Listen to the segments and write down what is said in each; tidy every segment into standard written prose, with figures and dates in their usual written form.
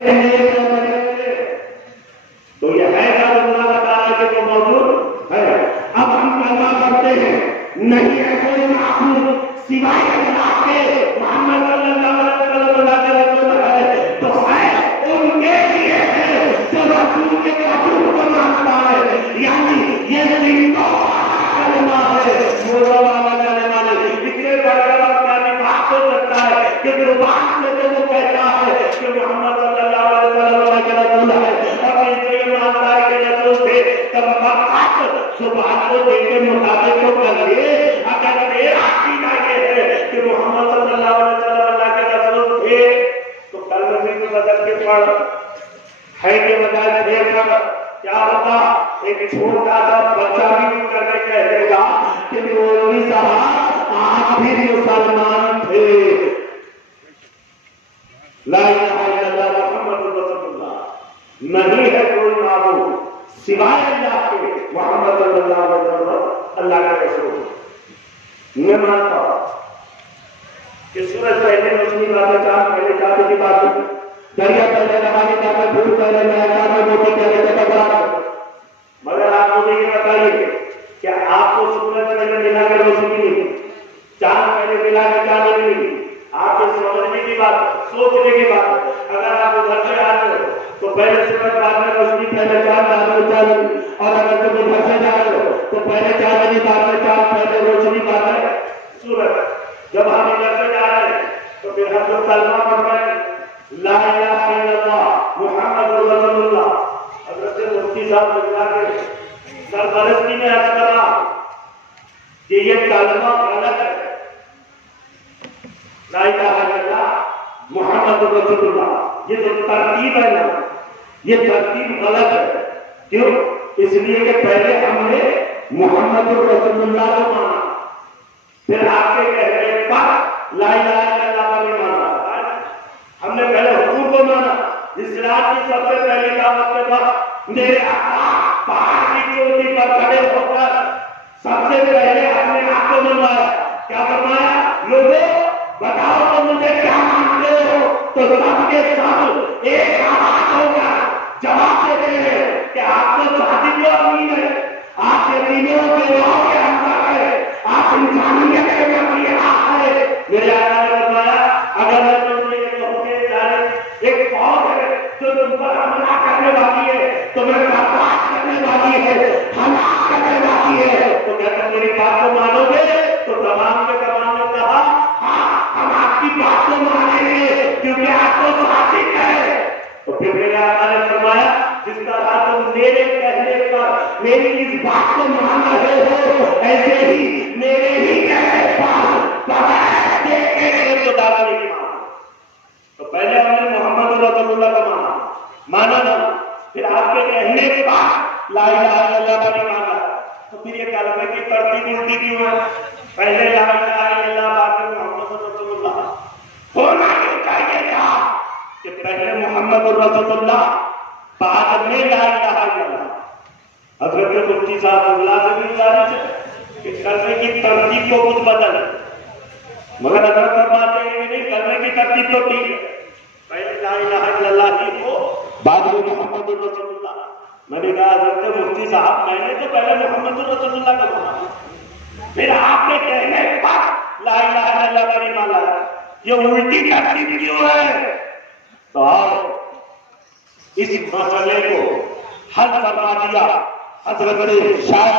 تو یہ ہے جب اللہ تعالیٰ کے تو موجود ہے. اب ہم کلمہ پڑھتے ہیں نہیں ہے کوئی معبود سوائے اللہ کے محمد صلی اللہ علیہ وسلم اللہ کے رسول ہے تو ہے ان کے لیے ہے جو رسول کے رسول کو مانتا ہے. یعنی یہ تینوں کلمہ ہے مولا والا کلمہ نہیں. ذکر برکت کا نفاق ہو سکتا ہے کہ زبان سے تو وہ کہتا ہے کہ محمد صلی اللہ علیہ وسلم اللہ کے رسول ہے اور اسے مانتا ہے کہ رسول تھے تب وقت زبان کو دین کے مطابق تو کر دے. اگر میرا عقیدہ یہ ہے کہ محمد صلی اللہ علیہ وسلم اللہ کے رسول تھے تو کلمے میں تو بدل کے پڑھ ہے کے بجائے پھر پڑھ کیا ہوتا. ایک چھوٹا سا بچہ بھی کر کے کہہ دے گا کہ مولوی صاحب آپ بھی مسلمان تھے. لا الہ الا اللہ محمد رسول اللہ نہیں ہے کوئی معبود سوائے اللہ کے محمد صلی اللہ علیہ وسلم اللہ کا رسول. میں مانتا ہوں کہ سورج پہلے روشنی والا چاند پہلے چاند کی بات دریا پہلے رہانی چاہتا دھوپ پہلے نیا چاند موٹی پہلے جگہ بات. مگر آپ مجھے یہ بتائیے کہ آپ کو سورج پہلے ملا کے روشنی نہیں چاند پہلے ملا کے چاند نہیں. آپ کو سمجھنے کی بات سوچنے کی بات. اگر آپ ادھر سے آ رہے ہو تو پہلے سورج بعد میں روشنی پہلے چاند بعد میں چاند. اور اگر تم ادھر سے جا رہے ہو تو پہلے چاند بعد میں چاند پہلے روشنی بعد میں سورج. جب ہم ادھر سے جا رہے ہیں تو پھر ہم جو کلمہ پڑھ رہے ہیں لا الہ الا اللہ محمد رسول اللہ. حضرت مفتی صاحب بجلا کے سرپرستی میں عرض کرا کہ یہ کلمہ غلط ہے. لا الہ الا اللہ محمد رسول اللہ یہ جو ترتیب ہے نا یہ ترتیب غلط ہے. کیوں؟ اس لیے کہ پہلے ہم نے محمد رسول اللہ کو مانا پھر آپ کے کہنے پر لا الہ الا اللہ کا بھی مانا. ہم نے پہلے حضور کو مانا. اسلام کی سب سے پہلی دعوت کے بعد میرے آقا پہاڑ کی چوٹی پر کھڑے ہو کر سب سے پہلے ہم نے آپ کو منوایا. کیا فرمایا؟ لوگوں بتاؤ تو مجھے کیا مانتے ہو. تو سب کے سب ایک آواز ہوگا جواب دیتے ہیں کہ آپ تو صادق و امین ہے. آپ کے دینوں کے راہ کے اندر ہے. آپ انسانیت کے مسیحا ہے. میرے آقا نے فرمایا اگر میں تم سے یہ کہوں کہ ایک فوج ہے جو تم پر حملہ کرنے والی ہے تمہیں برباد کرنے والی ہے ہلاک کرنے والی ہے تو کیا تم میری بات کو مانو گے؟ تو تمام کے تمام نے کہا ہاں ہم آپ کی بات کو مانیں گے کیونکہ آپ کو صادق ہے. تو پھر میرے آقا نے فرمایا جس طرح تم میرے کہنے پر میری اس بات کو مان رہے ہو ایسے ہی میرے ہی کہنے پر تو دعویٰ نہیں مانا. تو پہلے ہم نے محمد رسول اللہ کا مانا نا پھر آپ کے کہنے کے بعد لا الہ الا اللہ کا نہیں مانا. تو پھر یہ کلمے کی ترتیب الٹی کیوں ہے؟ پہلے لا الہ الا اللہ بعد میں محمد رسول اللہ ہونا نہیں چاہیے تھا کہ پہلے محمد رسول اللہ بعد میں لا الہ الا اللہ. حضرت مفتی صاحب اللہ سے بھی گزارش ہے کہ کلمے کی ترتیب کو کچھ بدل مگر حضرت فرماتے ہیں نہیں کلمے کی ترتیب تو ٹھیک ہے پہلے لا الہ الا اللہ کی کو بعد میں محمد رسول اللہ. میں نے کہا حضرت مفتی صاحب میں نے تو پہلے محمد رسول اللہ کا مانا پھر آپ کے کہنے پر لا الہ الا اللہ کا نہیں مانا. یہ الٹی ترتیب کیوں ہے؟ تو اس مسئلے کو حل فرما دیا حضرت شاہ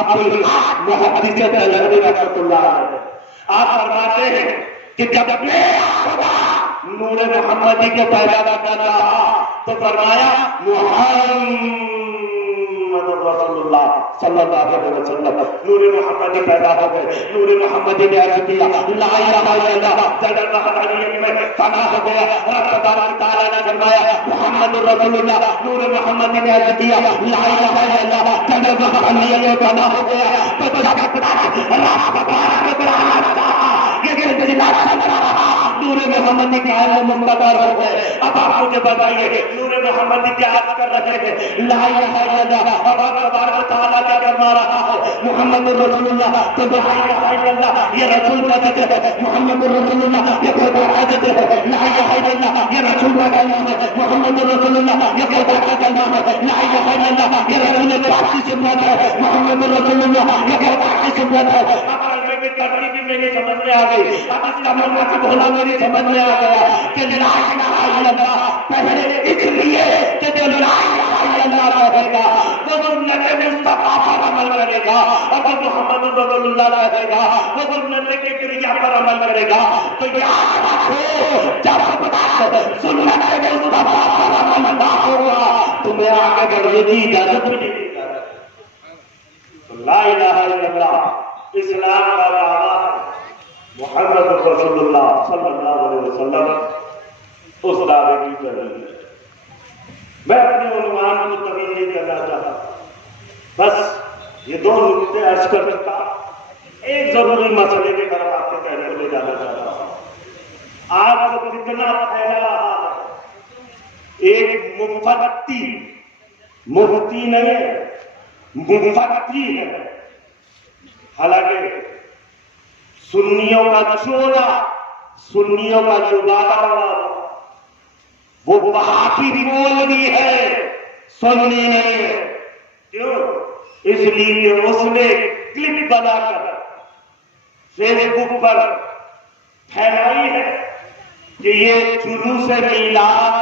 ابوالحق محدث دہلوی رحمۃ اللہ علیہ. آپ فرماتے ہیں کہ جب نور محمدی کو پیدا کرنا رہا تو فرمایا محمد رسول اللہ صلی اللہ علیہ وسلم نور محمدی پیدا ہو گئے. نور محمدی نے عرض کیا لا الہ الا اللہ زیادہ قہریت میں فنا ہو گیا. رب تبارک تعالیٰ نے فرمایا محمد رسول اللہ. نور محمدی نے عرض کیا لا الہ الا اللہ زیادہ قہریت میں فنا ہو گیا. تو رب تبارک تعالیٰ یہ سلسلہ چل رہا نور محمدی کا عالم مقتدر ہو گئے. اب آپ مجھے بتائیے نور محمدی کیا عرض کر رہے ہیں؟ لا الہ الا اللہ. اب آپ تبارک و تعالیٰ کیا فرما رہا ہے؟ محمد رسول اللہ. تو لا الہ الا اللہ یہ رسول کا ذکر ہے. محمد رسول اللہ یہ خدا کا ذکر ہے. لا الہ الا اللہ یہ رسول کا کلام ہے. محمد رسول اللہ یہ خدا کا کلام ہے. لا الہ الا اللہ یہ رسول پاک کی سنت ہے. محمد رسول اللہ یہ خدا کی سنت ہے. ترتیب بھی میری سمجھ میں آ گئی. اب اس کا مناسب ہونا میری سمجھ میں آ گیا کہ لا الہ الا اللہ پہلے اس لیے کہ جو لا الہ الا اللہ رہے گا وہ سنت مصطفیٰ پر عمل کرے گا، اور جو محمد رسول اللہ رہے گا وہ سنت کے کریا پر عمل کرے گا. تو یاد رکھو جب تک سنت مصطفیٰ پر عمل نہ ہوگا تمہیں آگے بڑھنے کی اجازت بھی نہیں دی جائے. لا الہ الا اللہ اسلام کا دعویٰ ہے. محمد رسول اللہ صلی اللہ علیہ وسلم اس دعوے کی دلیل ہے. میں اپنے عنوان کو طویل نہیں کرنا چاہتا، بس یہ دو نکتے عرض کر چکا. ایک ضروری مسئلے کی طرف آپ کے کہنے کو لے جانا چاہتا ہوں. آج کو کتنا پھیلا رہا ہے ایک مفتی نہیں ہے، مفتی ہے. حالانکہ سنیوں کا چولا، سنیوں کا جو بابا وہ وہابی بول بھی ہے، سنی نہیں ہے. کیوں؟ اس لیے کہ اس نے کلپ بنا کر فیس بک پر پھیلائی ہے کہ یہ جلوس میلاد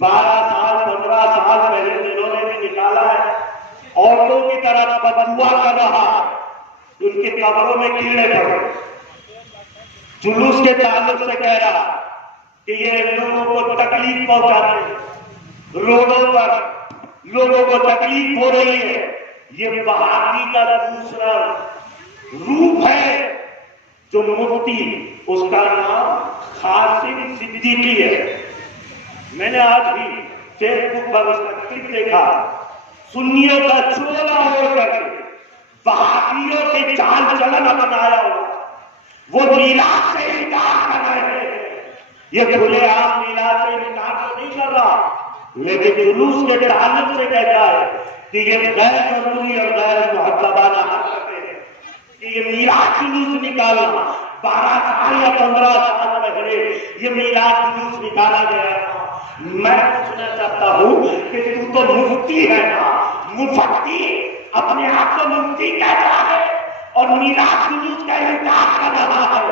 12 سال 15 سال پہلے انہوں نے بھی نکالا ہے. عورتوں کی طرح بدعا کر رہا ہے، ان کی قبروں میں کیڑے پڑے. جلوس کے تعلق سے کہہ رہا کہ یہ لوگوں کو تکلیف پہنچاتے ہیں، روڈوں پر لوگوں کو تکلیف ہو رہی ہے. یہ وہابی کا دوسرا روپ ہے. جو مفتی اس کا نام قاسم صدیقی ہے. میں نے آج بھی فیس بک پر اس کا کلپ دیکھا. سنیوں کا چولا ہو کر وہابیوں کے چال چلن اپنایا ہوا، وہ میلاد سے انکار کر رہے ہیں. یہ کھلے عام میلاد سے انکار تو نہیں کر رہا، لیکن جلوس کے تعلق سے کہتا ہے کہ یہ غیر ضروری اور غیر محتبانہ حرکتیں ہیں کہ یہ میلاد جلوس نکالنا 12 سال یا 15 سال پہلے یہ میلاد جلوس نکالا گیا. میں پوچھنا چاہتا ہوں کہ تو مفتی ہے نا، مفتی اپنے آپ کو مفتی کہتا ہے اور میلاد جلوس کا انکار کر رہا ہے.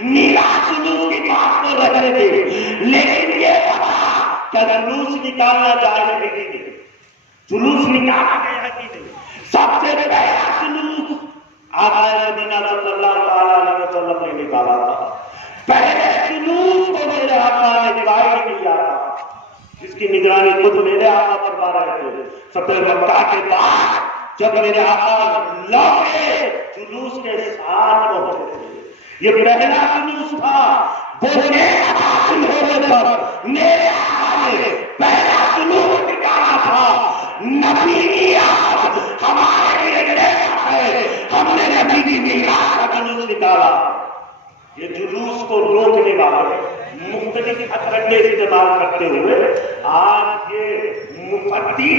میلاد جلوس کی بات تو رہنے دے، لیکن یہ بتا کہ جلوس نکالنا جائز ہے کہ نہیں؟ جلوس نکالا گیا ہے کہ نہیں؟ سب سے پہلا جلوس آقائے مدینہ صلی اللہ علیہ وسلم نے نکالا تھا. پہلے جلوس کو میرے آقا نے گائیڈ کیا تھا، جس کی نگرانی خود میرے آقا فرما رہے تھے. فتح مکہ کے بعد جب میرے آقا لوٹے جلوس کے ساتھ پہنچے تھے. یہ پہلا جلوس تھا. وہ میرے داخل ہونے پر میرے آقا نے پہلا جلوس نکالا تھا. نبی کی یاد ہمارے لیے نعمت ہے، ہم نے نبی کی میلاد کا جلوس نکالا. یہ جلوس کو روکنے والے مختلف ہتھکنڈے استعمال کرتے ہوئے آج یہ مفتی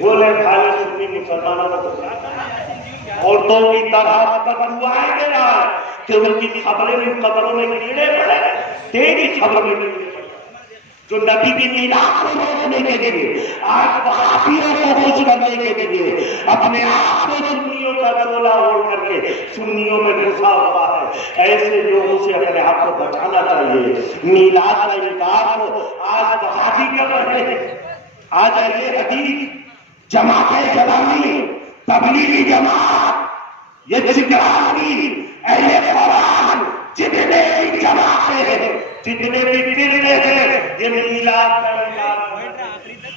بولے بھائی سنی مسلمانوں کو عورتوں کی طرح بدعائیں دے رہا ہے کہ ان کی خبریں بھی قبروں میں کیڑے پڑے. تیری خبر میں کیڑے پڑے. جو نبی کی میلاد کو روکنے کے لیے آج وہابیوں کو خوش کرنے کے لیے اپنے آپ کو سنیوں کا چولا اوڑھ کر کے سنیوں میں گھسا ہوا ہے، ایسے لوگوں سے اپنے آپ کو بچانا چاہیے. میلاد کا انکار کو آج وہابی کر رہے ہیں. آج اہل حدیث جماعت اسلامی تبلیغی جماعت یہ سکھلائی اہل قرآن جتنے بھی جماعتیں ہیں جتنے بھی فرقے ہیں یہ میلاد کا انکار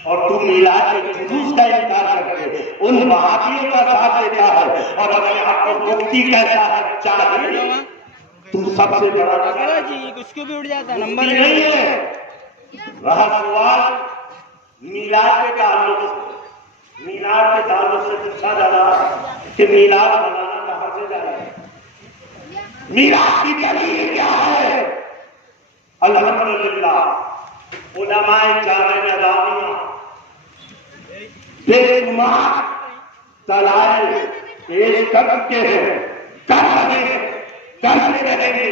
اور تو میلاد کے جلوس کا انکار کر کے ان وہابیوں کا ساتھ دیتا ہے اور اگر آپ کو مفتی کہتا ہے چاہیے تو سب سے بڑا جی اس کو بھی اڑ جاتا نمبر نہیں ہے. رہا سوال میلاد کے تعلق سے پوچھا جا رہا کہ میلاد منانا کہاں سے جائے. میلاد کی دلیل کیا ہے؟ الحمدللہ علماء جامع نظامیہ بے شمار دلائل پیش کر کے ہیں، کرتے رہیں گے،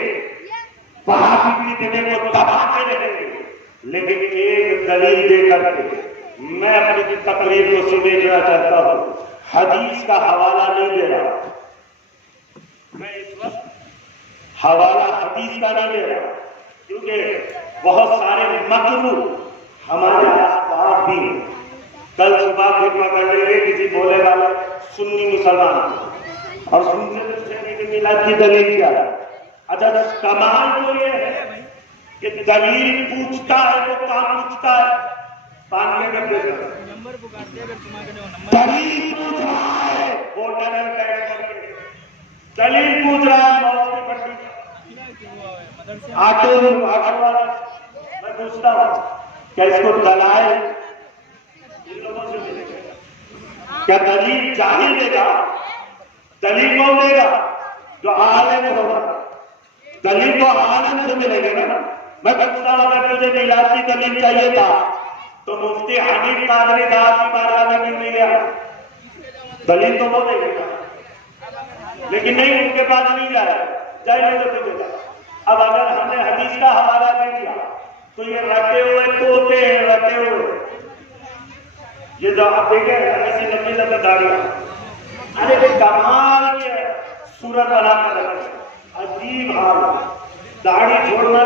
وہابی کی دلیں کو دباتے رہیں گے، لیکن ایک دلیل دے کر کے میں اپنی تقریر کو سمیٹنا چاہتا ہوں۔ حدیث کا حوالہ نہیں دے رہا، میں اس وقت حوالہ حدیث کا نہیں دے رہا، کیونکہ بہت سارے مکروہ ہمارے آس پاس بھی ہیں۔ کل صبح پھر پکڑ لیں گے کسی بولے والے سنی مسلمان اور سننے کے میلاد کی دلیل کیا ہے؟ اچھا کمال تو یہ ہے کہ دلیل پوچھتا ہے وہ کام پوچھتا ہے، پان کے گھر دلیل پوچھ رہا ہے ووٹر دلیل پوچھ رہا ہے، آٹو والا میں پوچھتا ہوں کیا اس کو دلائل کیا دلیل جاہل دے گا؟ دلیل کون دے گا؟ جو عالم ہوگا، دلیل تو عالم سے ملے گا نا۔ میں پوچھتا ہوں اگر تجھے میلاد کی دلیل چاہیے تھا تو مفتی حمید قادری داس کی بارگاہ میں کیوں نہیں گیا؟ دلیل تو وہ دے گا، لیکن نہیں ان کے پاس نہیں جائے نہیں تو تجھے گا۔ اب اگر ہم نے حدیث کا حوالہ دے دیا تو یہ رٹے ہوئے توتے ہیں، رٹے ہوئے یہ جو آپ دیکھیں ایسی لمبی لمبی داڑیاں، ارے کوئی کمال کی صورت بنا کر رکھے، عجیب حال، داڑھی چھوڑنا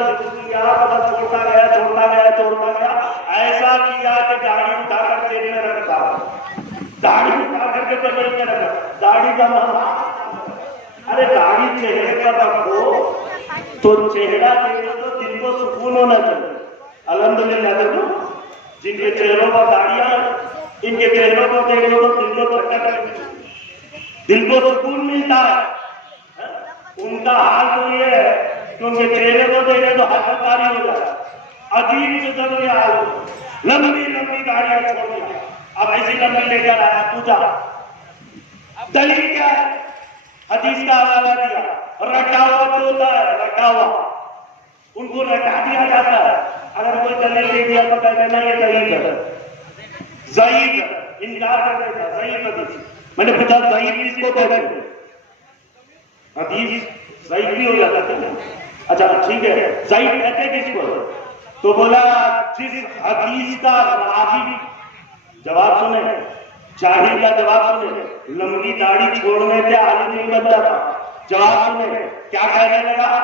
کیا پتا چھوڑتا گیا ایسا کیا کہ داڑھی اٹھا کر جیب میں رکھتا، داڑھی اٹھا کر کے پکڑ میں رکھتا، داڑھی کا ارے داڑھی چہرے پر رکھو تو چہرہ دیکھو تو دل کو سکون ہونا چاہیے۔ الحمدللہ دیکھو جن کے چہروں پر داڑیاں ان کے چہروں کو دیکھو تو دل کو دل کو سکون ملتا ہے۔ ان کا حال تو یہ ہے کہ ان کے چہرے کو دیکھے تو حسرت طاری ہو جائے، عجیب قسم کے حال، لمبی لمبی داڑیاں چھوڑ دیا، اب ایسی لمبی لے کر آیا پوچھا دلیل کیا ہے؟ حدیث کا حوالہ دیا، رٹا ہوا تو ہوتا ہے، رٹا ہوا ان کو رٹا دیا جاتا ہے۔ اگر کوئی دلیل دے دیا تو کہتے ہیں یہ دلیل ہے، ضعیف ہے، انکار کر دیتا ضعیف حدیث۔ میں نے پوچھا ضعیف کس کو کہتے ہیں؟ حدیث ضعیف بھی ہو جاتا ہے، اچھا ٹھیک ہے ضعیف کہتے کس کو؟ تو بولا جس حدیث کا راوی، جواب سنیں جاہل کا جواب سنیں، لمبی داڑھی چھوڑنے سے عالم نہیں بن جاتا۔ جواب سنیں کیا کہنے لگا؟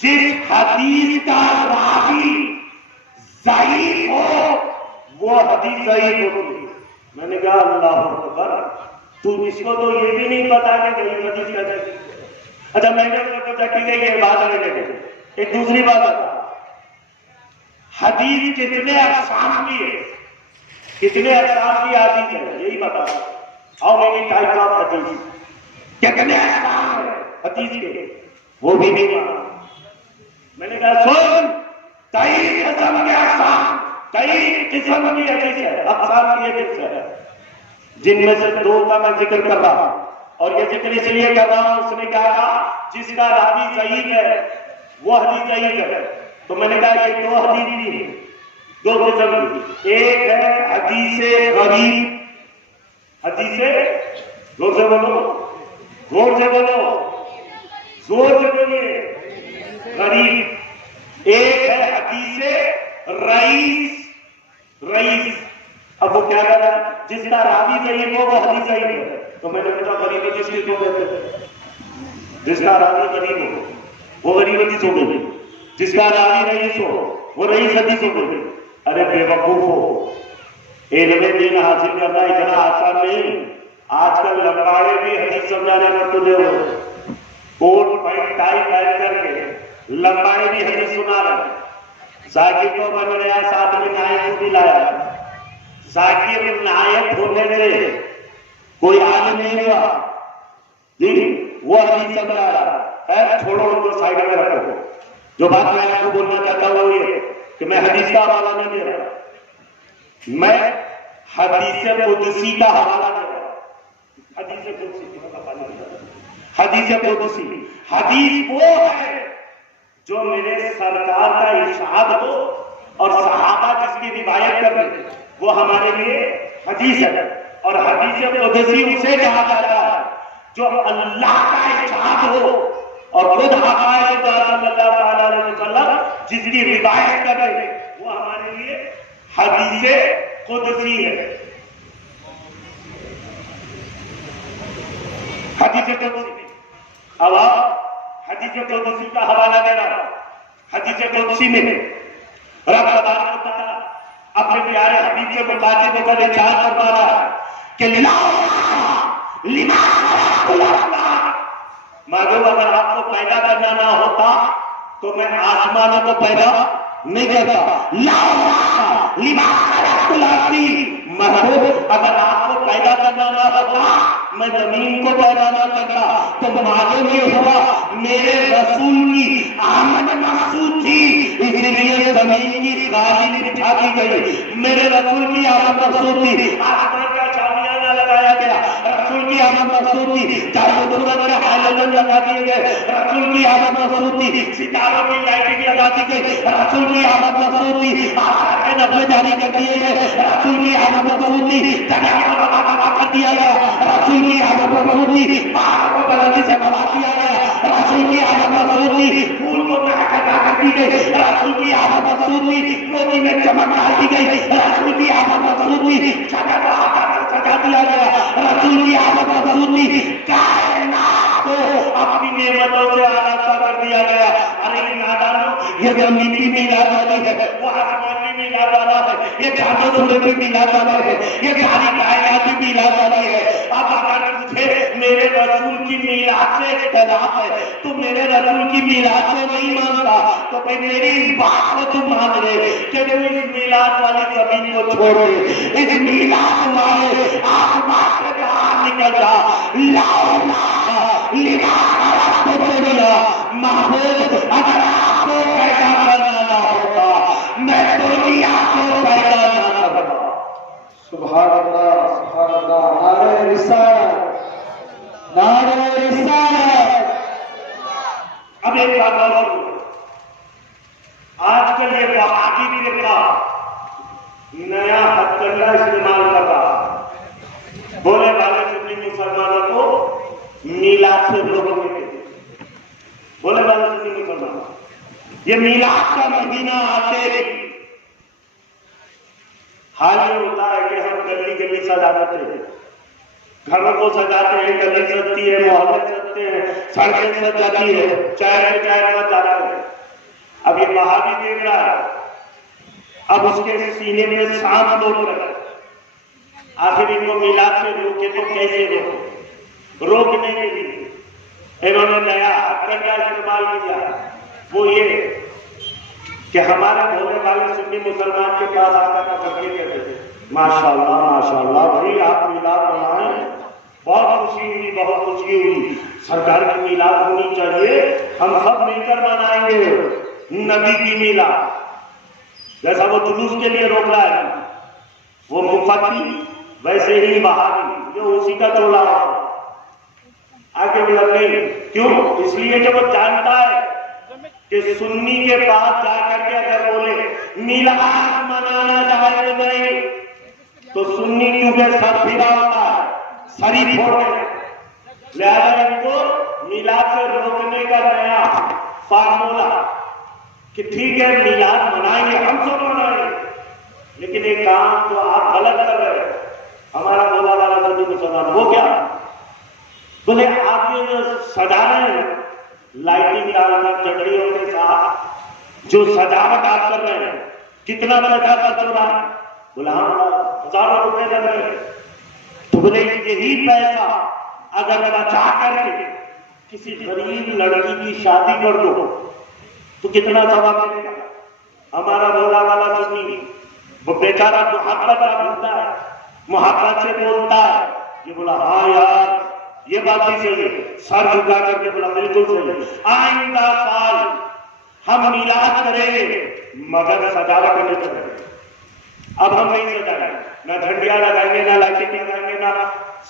جس حدیث کا راوی ضعیف ہو وہ حدیث ضعیف ہوتی۔ میں نے کہا اللہ اکبر، تو اس کو تو یہ بھی نہیں پتا کہ ضعیف حدیث کا ہے۔ اچھا میں نے پوچھا کہ یہ بات لگے ایک دوسری بات بتا، حدیث کتنے اقسام کی ہے؟ کتنے اقسام کی حدیث ہے یہی بتا۔ ہاؤ مینی ٹائپس آف حدیث، کتنے اقسام ہیں حدیث کے؟ وہ بھی نہیں پتا۔ میں نے کہا سن 23 قسم کے اقسام، 23 قسم کی حدیث ہے، اقسام کی حدیث ہے، جن میں سے 2 کا میں ذکر کر رہا ہوں، اور یہ ذکر اس لیے کر رہا ہوں، اس نے کہا جس کا راوی ضعیف ہے وہ حدیث ضعیف ہے۔ تو میں نے کہا یہ 2 حدیث بھی ہیں، 2 قسم کی، ایک ہے حدیث غریب، حدیث زور سے بولو، زور سے بولو، زور سے بولیے، غریب، ایک ہے حدیث رئیس۔ اب وہ کیا کہہ رہا ہے؟ جس کا راوی ضعیف ہو وہ حدیث ضعیف ہے۔ تو میں نے پوچھا غریب حدیث کس کو کہتے ہیں؟ جس کا راوی غریب ہو وہ غریب حدیث ہو گئی، جس کا راوی رئیس ہو وہ رئیس حدیث ہو گئی۔ ارے بے وقوف ہو، علم دین حاصل کرنا اتنا آسان نہیں۔ آج کل لمباڑے بھی حدیث سمجھانے میں تلے ہوئے، کوٹ پینٹ ٹائی پہن کر کے لمباڑے بھی حدیث سنا رہے۔ ذاکر کو بن گیا، ساتھ میں نائب کو بھی لایا۔ ذاکر نائب ہونے سے کوئی عالم نہیں ہوا جی، وہ حدیث سمجھا رہا ہے۔ چھوڑو ان کو سائڈ میں رکھو۔ جو بات میں آپ کو بولنا چاہتا ہوں وہ یہ کہ میں حدیث کا حوالہ نہیں دے رہا، میں حدیث قدسی کا حوالہ دے رہا ہوں۔ حدیث قدسی، حدیث قدسی، حدیث وہ ہے جو میرے سرکار کا ارشاد ہو اور صحابہ جس کی روایت کریں وہ ہمارے لیے حدیث ہے. اور حدیث قدسی اسے کہا جاتا ہے جو اللہ کا ارشاد ہو اور خود حقائق صلی اللہ علیہ وسلم جس کی روایت کریں وہ ہمارے لیے حدیث قدسی ہے. حدیث قدسی اب حدیث قدسی کا حوالہ دے رہا ہوں. حدیث قدسی میں رب تبارک و تعالی اپنے پیارے حبیب کے مخاطب کو ارشاد فرما رہا ہے کہ معلوم اگر آپ کو پیدا کرنا نہ ہوتا تو میں آسمانوں کو پیدا نہیں کرتا. محبوب اگر آپ کو پیدا کرنا نہ ہوتا میں زمین کو پیدا نہ کرتا. تو معلوم یہ ہوا میرے رسول کی آمد مقصود تھی اس لیے زمین کی قالین بچھا دی گئی. میرے رسول کی آمد مقصود تھی آسمان کا چاندیاں نہ لگایا گیا. رسول کی آمد مقصود تھی چاند سورج کے ہالوجن لگا دیے گئے. رسول کی آمد مقصود تھی ستاروں کی لائٹنگ لگا دی گئی. رسول کی آمد مقصود تھی آسمان کے نغمے جاری کر دیے گئے. رسول کی آمد مقصود تھی دریا کو کر دیا گیا. رسول کی آمد مقصود تھی پہاڑ کو بلندی سے بنا دیا گیا. رسول کی آمد مقصود تھی پھول کو کر دی گئی. رسول کی آمد مقصود تھی موتی میں چمک ڈال دی گئی. رسول کی آمد مقصود تھی شجر کو سجا دیا گیا. رسول کی آمد مقصود تھی کائنات کو اپنی نعمتوں سے آراستہ کر دیا گیا. ارے نادانو یہ زمین بھی میلاد والی ہے وہ آسمان بھی میلاد والا ہے یہ چاند و سورج بھی میلاد والا ہے یہ ساری کائنات بھی میلاد والی ہے. اب اگر تجھے میرے رسول کی میلاد سے اختلاف ہے تو میرے رسول کی میلاد سے نہیں مانتا تو پھر میری اس بات کو تم مان رہے کہ تم اس میلاد والی زمین کو چھوڑو اس میلاد والے آسمان سے باہر نکل جا. محبوب اگر آپ کو پیدا کرنا نہ ہوتا میں دنیا کو پیدا نہ کرتا. سبحان اللہ سبحان اللہ. نعرہ رسالت نعرہ رسالت. اب ایک بات اور آج کل یہ وہابی فرقہ نیا ہتھ کنڈا استعمال کر رہا بولے والے سنی مسلمانوں کو میلاد سے روکنے کے لیے. بولے والے سنی مسلمان یہ میلاد کا مہینہ آتے ہی حال یہ ہوتا ہے کہ ہم گلی گلی سجا دیتے ہیں گھروں کو سجاتے ہیں گلی سجتی ہے محلے سجتے ہیں سڑکیں سج جاتی ہے چائے مت جاتا ہے. اب یہ وہابی دیکھ رہا ہے اب اس کے سینے میں سانپ لوٹ رہا ہے. آخر ان کو میلاد سے روکے تو کیسے روکنے کے لیے انہوں نے نیا ہتھکڑا استعمال کیا. وہ یہ کہ ہمارے بولنے والے سنی مسلمان کے پاس آتا تھا بچے کہتے تھے ماشاء اللہ بھائی آپ میلاد منائیں بہت خوشی ہوئی سرکار کی میلاد ہونی چاہیے ہم سب مل کر منائیں گے نبی کی میلاد. جیسا وہ جلوس کے لیے روک رہا ہے وہ مفتی ویسے ہی وہابی جو اسی کا ٹولہ ہوا آگے بڑھ نہیں. کیوں؟ اس لیے کہ وہ جانتا ہے کہ سنی کے پاس جا کر کے اگر بولے میلاد منانا جائز نہیں تو سنی کیونکہ سر پھرا ہوتا ہے سری پھوڑ دے. لہذا ان کو میلاد سے روکنے کا نیا فارمولا کہ ٹھیک ہے میلاد منائیں گے ہم سب منائیں گے لیکن ایک کام تو آپ غلط کر رہے ہیں. ہمارا بولا والا سبھی مسلمان وہ کیا بولے آپ یہ جو سجا رہے ہیں لائٹنگ ڈالنا چٹڑیوں کے ساتھ جو سجاوٹ آپ کر رہے ہیں کتنا پیسہ خرچ ہو رہا ہے؟ بولا ہزاروں روپے لگ رہے ہیں. تو بولے یہی پیسہ اگر بچا کر کے کسی غریب لڑکی کی شادی کر دو تو کتنا ثواب ملے گا. ہمارا بولا والا سنی وہ بیچارہ محبت کا بنتا ہے محبت سے بولتا ہے. یہ بولا ہاں یار یہ بات بھی صحیح ہے. سر جھکا کر کے بولا بالکل صحیح. آئندہ سال ہم میلاد کریں گے مگر سجاوٹ نہیں کریں گے. اب ہم نہیں سجائیں گے نہ جھنڈیاں لگائیں گے نہ لائٹنگ لگائیں گے نہ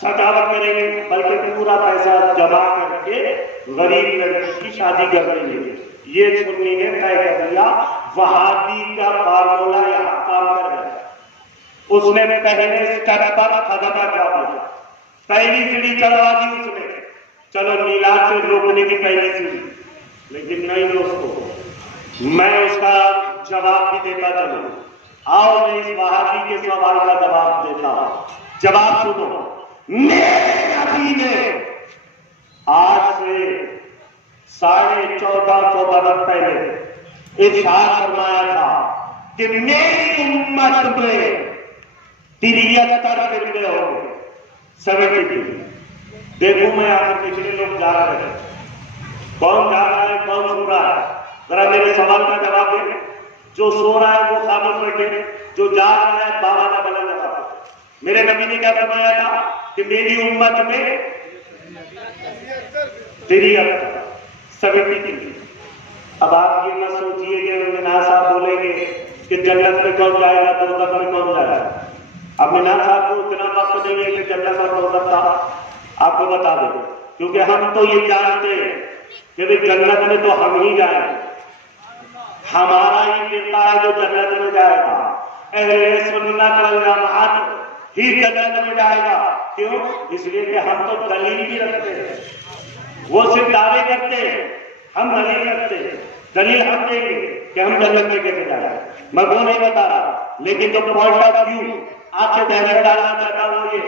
سجاوٹ کریں گے بلکہ پورا پیسہ جمع کر کے غریب لڑکی کی شادی کر دیں گے. یہ سنی نے طے کر دیا وہابی کا فارمولا یہاں کام کر رہا ہے. اس نے پہلے اسٹیپ پر قدم رکھا دیا, پہلی سیڑھی چڑھوا دی اس نے, چلو میلاد سے روکنے کی پہلی سیڑھی. لیکن نہیں دوستو, میں اس کا جواب بھی دیتا چلوں. آؤ میں اس وہابی کے سوال کا جواب دیتا ہوں. جواب سنو. میرے نبی نے آج سے 1450 برس پہلے ارشاد فرمایا تھا کہ میری امت میں 73 فرقے ہوں گے, 73. دیکھوں میں آپ کتنے لوگ جا رہے ہیں, کون جا رہا ہے, کون سو رہا ہے, ذرا میرے سوال کا جواب دیں. جو سو رہا ہے وہ خاموش بیٹھے, جو جا رہا ہے باہر بنا لگا. میرے نبی نے کیا فرمایا تھا کہ میری امت میں 73. اب آپ یہ نہ سوچئے کہ منا صاحب بولیں گے کہ جنت میں کون جائے گا, دوزخ میں کون جائے گا. اب منا صاحب کو اتنا وقت نہیں ہے کہ جنت اور دوزخ کا آپ کو بتا دیں, کیونکہ ہم تو یہ جانتے ہیں کہ جنت میں تو ہم ہی جائیں گے, ہمارا ہی فرقہ ہے جو جنت میں جائے گا. اہل سنت والجماعت ہی جنت میں جائے گا. کیوں؟ اس لیے کہ ہم تو دلیل بھی رکھتے ہیں, وہ صرف دعوے کرتے ہیں, ہم دلیل رکھتے ہیں. دلیل ہم دیں گے کہ ہم جنت میں کیسے جائیں. میں وہ نہیں بتا رہا, لیکن جو پوائنٹ آف ویو آپ سے ذہن ڈالنا چاہتا ہوں وہ یہ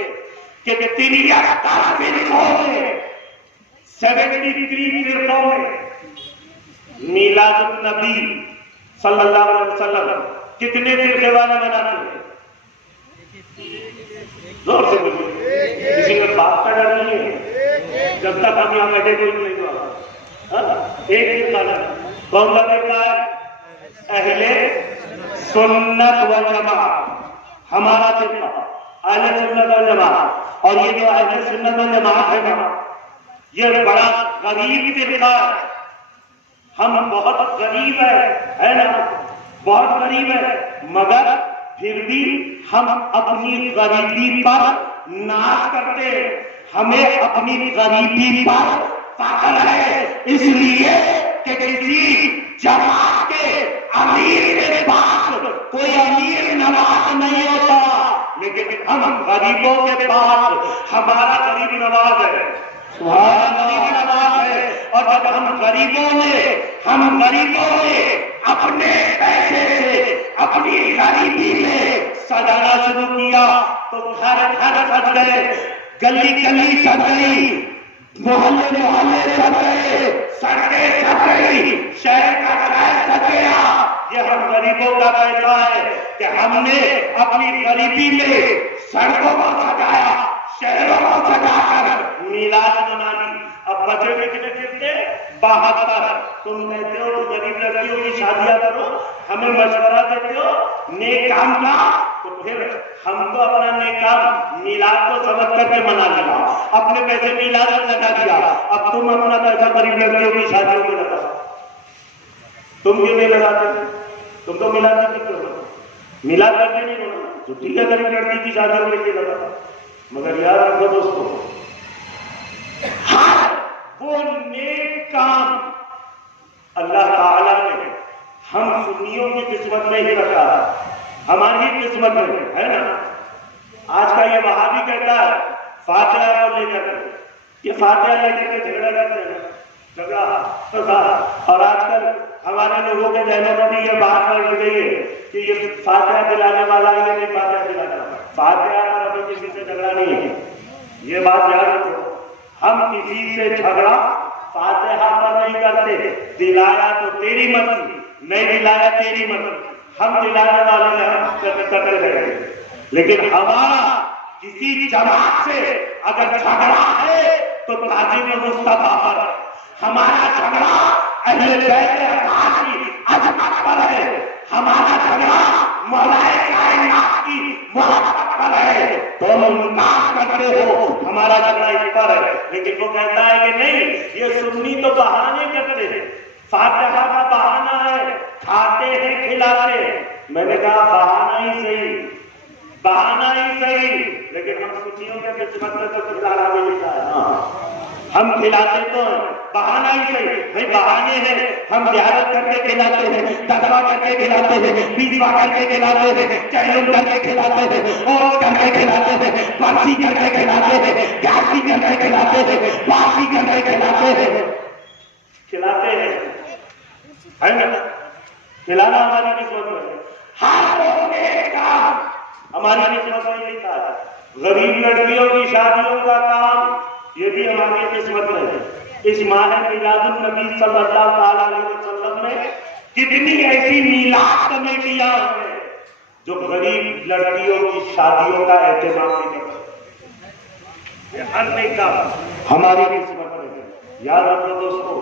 کہ 73 فرقوں میں 73 فرقوں میں میلاد النبی صلی اللہ علیہ وسلم کتنے فرقے والے مناتے ہیں؟ زور سے بولیے, کسی میں بات کا ڈر نہیں ہے. جب تک ہم یہاں بیٹھے کوئی نہیں ہوا. ایک فرقہ ہے, کون سا فرقہ ہے؟ اہل سنت والجماعت, ہمارا فرقہ اہل سنت والجماعت. اور یہ جو اہل سنت والجماعت ہے نا, یہ بڑا غریب فرقہ ہے. ہم بہت غریب ہے نا, بہت غریب ہے, مگر پھر بھی ہم اپنی غریبی پر ناز کرتے ہیں. ہمیں اپنی غریبی پر فخر ہے, اس لیے کہ کسی جماعت کے امیر کے پاس کوئی امیر نواز نہیں ہوتا, لیکن ہم غریبوں کے پاس ہمارا غریب نواز ہے, ہمارا غریب نواز ہے. اور جب ہم غریبوں نے اپنے پیسے سے اپنی غریبی میں سجانا شروع کیا تو گھر گھر سج گئے, گلی گلی سج گئی, محلے محلے سج گئے, سڑکیں سج گئی, شہر کا شہر سج گیا. یہ ہم غریبوں کا پیسہ ہے کہ ہم نے اپنی غریبی میں سڑکوں کو سجایا, شہروں کو سجا کر میلاد منا لی. اب بچے کتنے فرقے؟ 72. تم کہتے ہو کہ غریب لڑکیوں کی شادیاں کرو, ہمیں مشورہ دیتے ہو نیک کام کا, تو پھر ہم تو اپنا نیک کام میلاد کو سبق کر کے منا لیا, اپنے پیسے میلاد میں لگا دیا. اب تم اپنا پیسہ غریب لڑکیوں کی شادیوں میں لگا, تم کیوں نہیں لگاتے؟ تم تو میلاد نہیں کرتے ہو, میلاد کرتے نہیں ہو, تو ٹھیک ہے غریب لڑکی کی شادیوں میں لے لگا. مگر یاد رکھو دوستو, وہ نیک کام اللہ تعالیٰ نے ہم سنیوں کی قسمت میں ہی رکھا ہے, ہماری قسمت میں ہے نا. آج کا یہ وہابی کہتا ہے فاتحہ کو لے کر یہ فاتحہ لے کر کے جھگڑا کرتے ہیں, جھگڑا. اور آج کل ہمارے لوگوں کے ذہنوں میں بھی یہ بات بڑھ گئی ہے کہ یہ فاتحہ دلانے والا ہے, یہ نہیں فاتحہ دلانے والا. فاتحہ پر ابھی کسی سے جھگڑا نہیں ہے, یہ بات یاد رکھو. ہم کسی سے جھگڑا فاتحہ پر نہیں کرتے. دلایا تو تیری مرضی, نہیں دلایا تیری مرضی, ہم دلانے والے ہیں, کٹر گئے. لیکن ہمارا کسی جماعت سے اگر جھگڑا ہے تو تعظیم مصطفیٰ پر. ہمارا جھگڑا اہل بیت اطہار کی عظمت پر ہے, ہمارا جھگڑا مولا کائنات کی محبت پر ہے. تم انکار کرتے ہو, ہمارا جھگڑا اس پر ہے. لیکن وہ کہتا ہے کہ نہیں, یہ سنی تو بہانے کرتے ہیں, فاتحہ کا بہانہ ہے, کھاتے ہیں کھلاتے ہیں. میں نے کہا بہانہ ہی صحیح, بہانہ ہی صحیح, لیکن ہم سنیوں کے قسمت میں تو کھلانا بھی لکھا ہے. ہم کھلاتے تو ہیں, بہانہ ہی صحیح بھائی، بہانے ہیں، ہم زیارت کر کے کھلاتے ہیں، تقویٰ کر کے کھلاتے ہیں، بیسواں کر کے کھلاتے ہیں، چہلم کر کے کھلاتے ہیں، اور کر کے کھلاتے ہیں، پرسی کر کے کھلاتے ہیں، گیاسی کر کے کھلاتے ہیں، باسی کر کے کھلاتے ہیں، کھلاتے ہیں، ہے نا؟ کھلانا ہماری قسمت میں ہے، ہر لوگ ایک کام ہماری قسمت میں نہیں تھا، غریب لڑکیوں کی شادیوں کا کام یہ بھی ہماری قسمت میں ہے۔ اس ماہ میلاد النبی صلی اللہ تعالی علیہ وسلم میں کتنی ایسی میلاد کمیٹیاں ہیں جو غریب لڑکیوں کی شادیوں کا اہتمام نہیں کرتے، ہر ایک کام ہماری قسمت میں ہے۔ یاد رکھو دوستو،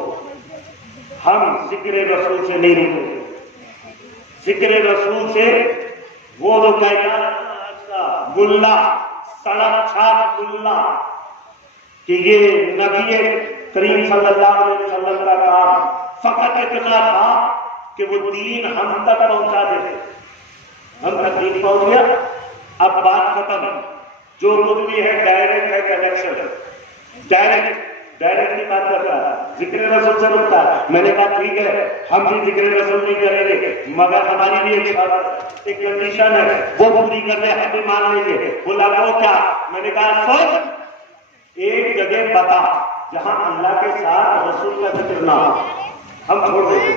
ہم ذکر رسول سے نہیں رکے، ذکر رسول سے وہ جو کہتا ہے گلہ سڑک چھاپ گلہ کہ یہ نبی کریم صلی اللہ علیہ وسلم کا کام فقط اتنا تھا کہ وہ دین ہم تک پہنچا دے، ہم تک دین پہنچ گیا، اب بات ختم۔ جو کچھ بھی ہے ڈائریکٹ ہے کنیکشن، ڈائریکٹ کی بات کرتا ہے، ذکر رسول سے رکتا ہے۔ میں نے کہا ٹھیک ہے، ہم بھی ذکر رسول نہیں کریں گے، مگر ہماری بھی ایک کنڈیشن ہے، وہ پوری کر لیں، ہم بھی مان لیں گے۔ بولا وہ کیا؟ میں نے کہا سوچ، ایک جگہ بتا جہاں اللہ کے ساتھ رسول کا ذکر نہ ہو، ہم چھوڑ دیں گے،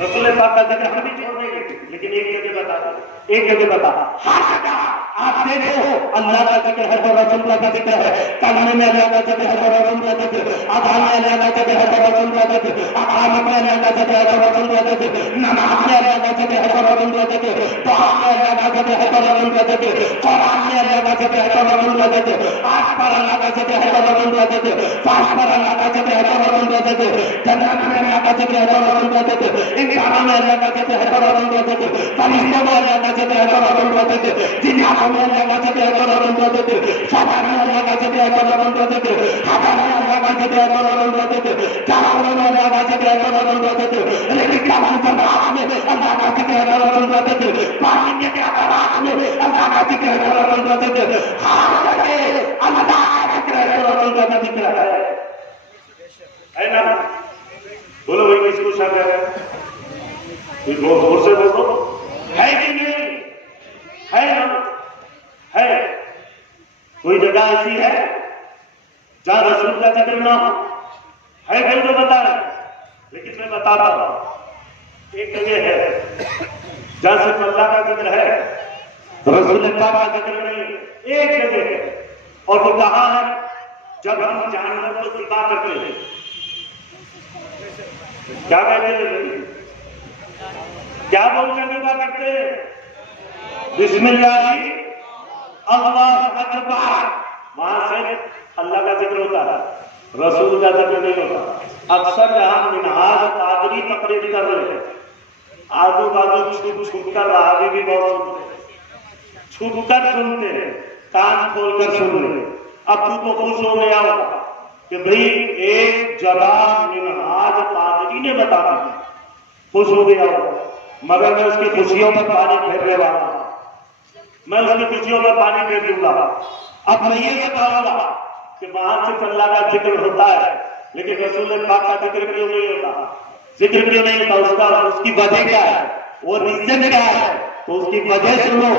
رسول پاک کا ذکر ہم بھی چھوڑ دیں گے، لیکن ایک جگہ بتا، ایک جگہ بتا۔ ہر جگہ آپ دیکھو اللہ کا ذکر ہے تو رسول کا ذکر ہے، کلمے میں اللہ کا ذکر ہے تو رسول کا ذکر، اذان میں اللہ کا ذکر ہے تو رسول کا ذکر، اقامت میں اللہ کا ذکر ہے تو رسول کا ذکر، نماز میں اللہ کا ذکر ہے تو رسول کا ذکر، دعا میں اللہ کا ذکر ہے تو رسول کا ذکر، قرآن میں اللہ کا ذکر ہے تو رسول کا ذکر، آج پر اللہ کا ذکر ہے تو رسول کا ذکر، فاش پر اللہ کا ذکر ہے تو رسول کا ذکر، جنت میں اللہ کا ذکر ہے تو رسول کا ذکر، انسانوں میں اللہ کا ذکر ہے تو رسول کا ذکر، فرشتوں میں اللہ کا ذکر ہے تو رسول کا ذکر، جناتوں میں اللہ کا ذکر ہے تو رسول کا ذکر، شجر میں اللہ کا ذکر ہے تو رسول کا ذکر، حجر میں اللہ کا ذکر ہے تو رسول کا ذکر، جانوروں میں اللہ کا ذکر ہے تو رسول کا ذکر، لیکن کمال جنات میں اللہ کا ذکر ہے تو رسول کا ذکر، پانی کے قطرات میں اللہ کا ذکر ہے تو رسول کا ذکر، ہر جگہ اللہ کا ذکر ہے تو رسول کا ذکر ہے نا؟ بولو بھائی کس کو شک ہے؟ کوئی زور سے بولو، ہے کہ نہیں؟ ہے نا؟ ہے کوئی جگہ ایسی ہے جہاں رسول کا ذکر نہ ہو؟ ہے کوئی تو بتا رہے، لیکن میں بتاتا ہوں، ایک جگہ ہے جہاں صرف اللہ کا ذکر ہے، رسول اللہ کا ذکر نہیں، ایک جگہ ہے، اور وہ کہاں ہے؟ جب ہم جانور کو ذبح کرتے ہیں، کیا کہتے ہیں؟ کیا بول کر ذبح کرتے ہیں؟ بسم اللہ اللہ اکبر، وہاں سے اللہ کا ذکر ہوتا ہے، رسول کا ذکر نہیں ہوتا۔ اکثر ہم منہاج قادری تقریر کر رہے ہیں، آجو بازو چھپ کر راوی بھی بہت سنتے ہیں، چھپ کر سنتے ہیں، کان کھول کر سن رہے ہیں۔ اب تو خوش ہو گیا ہوگا کہ بھئی ایک جگہ منہاج قادری نے بتا دی، خوش ہو گیا ہوگا، مگر میں اس کی خوشیوں پر پانی پھیرنے والا ہوں، میں اس کی خوشیوں پر پانی پھیر دوں گا۔ اب میں یہ بتاؤں گا کہ وہاں صرف اللہ کا ذکر ہوتا ہے، لیکن رسول پاک کا ذکر کیوں نہیں ہوتا؟ ذکر کیوں نہیں ہوتا؟ اس کی وجہ کیا ہے؟ وہ ریزن کیا ہے؟ تو اس کی وجہ سنو،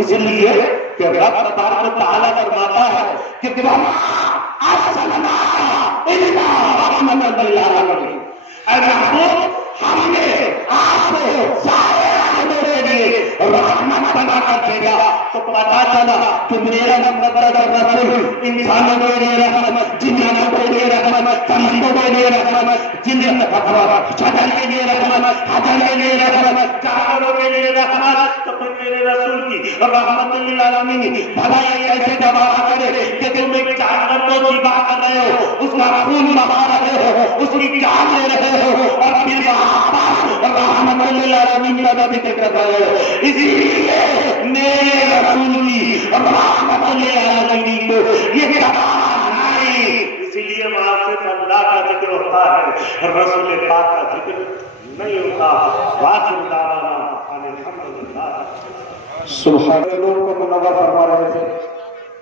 اس لیے کہ رب تبارک و تعالیٰ فرماتا ہے کہ اے محبوب، ہم نے آپ کو سارے کے لیے رحمت بنا کر بھیجا، تو پتا چلا کہ میرا رسول انسانوں کے لیے رحمت، جنوں کے لیے رحمت، فرشتوں کے لیے رحمت، شجر کے لیے رحمت، حجر کے لیے رحمت، جانوروں کے لیے رحمت، تو پھر میرے رسول کی رحمت للعالمین بھلا یہ ایسے گواہ کرے کہ تم ایک جانور کو ذبح کر رہے ہو، اس کا خون بہا رہے ہو، اس کی جان لے رہے ہو، اور پھر وہاں پر رحمت للعالمین کا ذکر کر رہے ہو۔ اسی لیے میرے رسول کی رحمت للعالمین کو یہ گواہ نہیں، اسی لیے وہاں سے اللہ کا ذکر ہوتا ہے، رسول پاک کا ذکر نہیں ہوتا۔ واخر دعوانا ان الحمدللہ۔ سبحان، لوگوں کو منور فرما رہے تھے،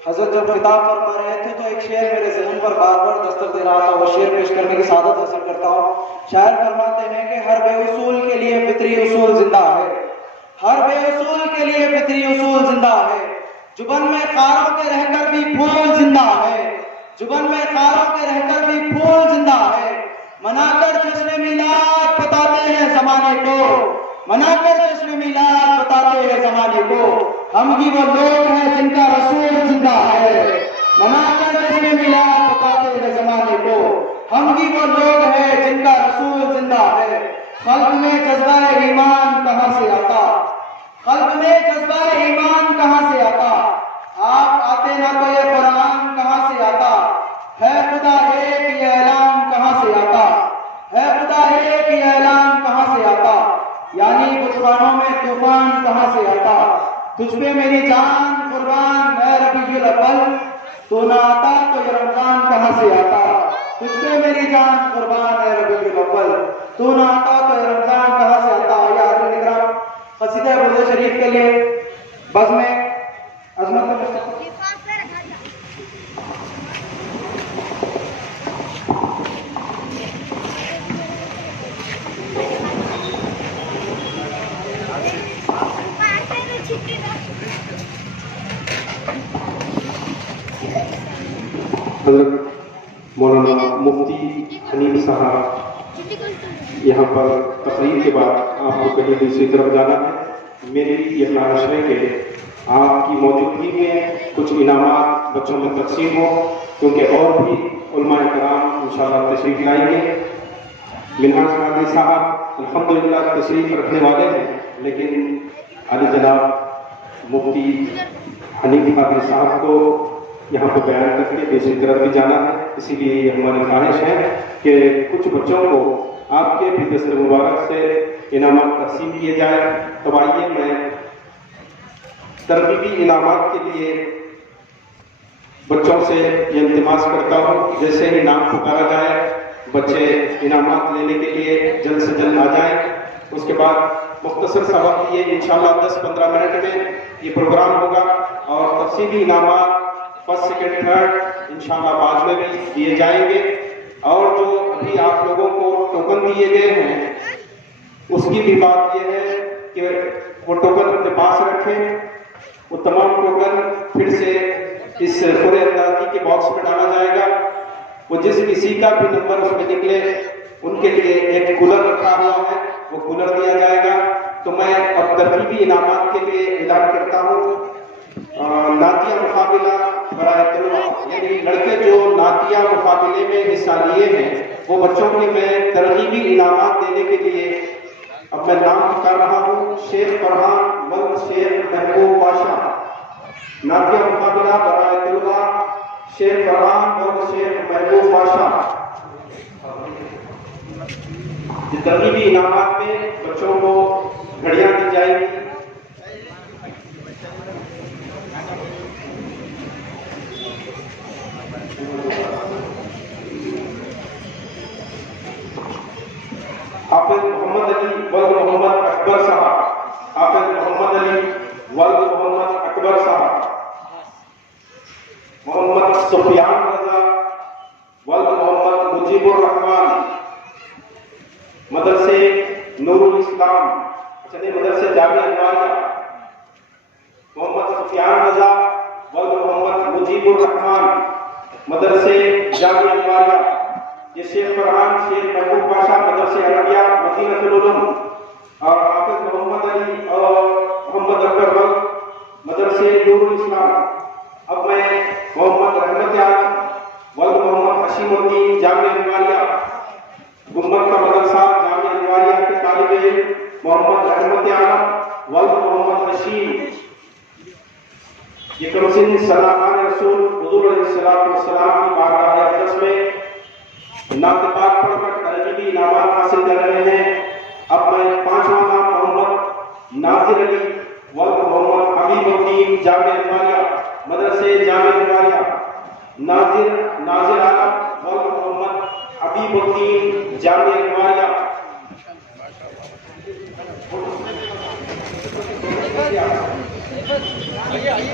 حضرت جب خطاب فرما رہے تھے تو ایک شعر میرے ذہن پر بار بار دستک دے رہا تھا، وہ شعر پیش کرنے کی سعادت حاصل کرتا ہوں۔ شاعر فرماتے ہیں کہ ہر بے اصول کے لیے فطری اصول زندہ ہے، ہر بے اصول کے لیے فطری اصول زندہ ہے، جبن میں خاروں کے رہ کر بھی پھول زندہ ہے، جبن میں خاروں کے رہ کر بھی پھول زندہ ہے، منا کر جشن میلاد بتاتے ہیں زمانے کو، منا کر جشن میلاد بتاتے ہیں زمانے کو، ہم ہی وہ لوگ ہیں جن کا رسول زندہ ہے، منا کر جشن میلاد بتاتے ہیں زمانے کو، ہم ہی وہ لوگ ہیں جن کا رسول زندہ ہے۔ قلب میں جذبہ ایمان کہاں سے آتا، قلب میں جذبہ ایمان کہاں سے آتا، آپ آتے نہ تو یہ قرآن کہاں سے آتا، ہے خدا ایک یہ اعلان کہاں سے آتا، ہے خدا ایک یہ اعلان کہاں سے آتا، یعنی بتخانوں میں طوفان کہاں سے آتا، تجھ پہ میری جان قربان اے ربیع الاول، تو نہ آتا تو یہ رمضان کہاں سے آتا، تجھ پہ میری جان قربان اے ربیع الاول، تو نہ آتا تو یہ رمضان کہاں سے آتا۔ آئیے حضرت اکرام قصیدہ برد شریف کے لیے بزم عظمت حضرت مولانا مفتی حنیف صاحب یہاں پر تقریر کے بعد آپ کو کہیں دوسری طرف جانا ہے، میری یہ خواہش ہے کہ آپ کی موجودگی میں کچھ انعامات بچوں میں تقسیم ہو، کیونکہ اور بھی علماء کرام انشاءاللہ تشریف لائیں گے۔ منہاج قاضی صاحب الحمدللہ تشریف رکھنے والے ہیں، لیکن علی جناب مفتی حنیف قاضی صاحب کو یہاں پہ بیان کر کے دوسری طرف بھی جانا ہے، اسی لیے یہ ہماری خواہش ہے کہ کچھ بچوں کو آپ کے بھی دست مبارک سے انعامات تقسیم کیے جائے۔ تو آئیے میں ترغیبی انعامات کے لیے بچوں سے یہ التماس کرتا ہوں، جیسے ہی نام پکارا جائے بچے انعامات لینے کے لیے جلد سے جلد آ جائیں۔ اس کے بعد مختصر سا وقت یہ انشاءاللہ 10-15 منٹ میں یہ پروگرام ہوگا، اور تفصیلی انعامات فرسٹ سیکنڈ تھرڈ انشاءاللہ بعد میں بھی دیے جائیں گے۔ اور جو ابھی آپ لوگوں کو ٹوکن دیے گئے ہیں اس کی بھی بات یہ ہے کہ وہ ٹوکن اپنے پاس رکھیں، وہ تمام ٹوکن پھر سے اس سورہ اندازی کے باکس میں ڈالا جائے گا، وہ جس کسی کا بھی نمبر اس میں نکلے ان کے لیے ایک کولر رکھا ہوا ہے، وہ کولر دیا جائے گا۔ تو میں اب ترغیبی انعامات کے لیے اعلان کرتا ہوں، نعتیہ مقابلہ برائے طلبہ، یعنی لڑکے جو نعتیہ مقابلے میں حصہ لیے ہیں وہ بچوں کو میں ترغیبی انعامات دینے کے لیے اب میں نام پکار رہا ہوں۔ شیخ فرحان ولد شیخ محبوب پاشا، نعتیہ مقابلہ برائے طلبہ، شیخ فرحان ولد شیخ محبوب پاشا۔ ترغیبی انعامات میں بچوں کو گھڑیاں دی جائیں گی۔ حافظ محمد علی ولد محمد اکبر صاحب، حافظ محمد علی ولد محمد اکبر صاحب۔ محمد سفیان رضا ولد محمد مجیب الرحمان، مدرسے نور الاسلام، مدرسے جامعہ انواریہ۔ محمد سفیان رضا ولد محمد مجیب الرحمان، مدرسے جامعہ انواریہ۔ یہ شیخ فرحان شیخ محبوب پاشا، مدرسے عربیہ مدینہ العلوم، اور حافظ محمد علی اور محمد اکبر ولد مدرسے نور الاسلام۔ اب میں محمد رحمت عالم ولد محمد حشیم الدین جامعہ انواریہ، گنبد کا مدرسہ جامعہ انواریہ کے طالب علم محمد رحمت عالم ولد محمد حشیم۔ یہ کمسن صلاحان رسول حضور علیہ السلام کی بارگاہ اقدس میں نعت پاک پڑھ کر ترغیبی انعامات حاصل کر رہے ہیں۔ اب میں پانچواں نام محمد ناظر علی ولد محمد حبیب الدین جامعہ انواریہ، مدرسے جامعہ انواریہ۔ ناظر عالم ولد محمد حبیب الدین جامعہ انواریہ۔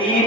3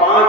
5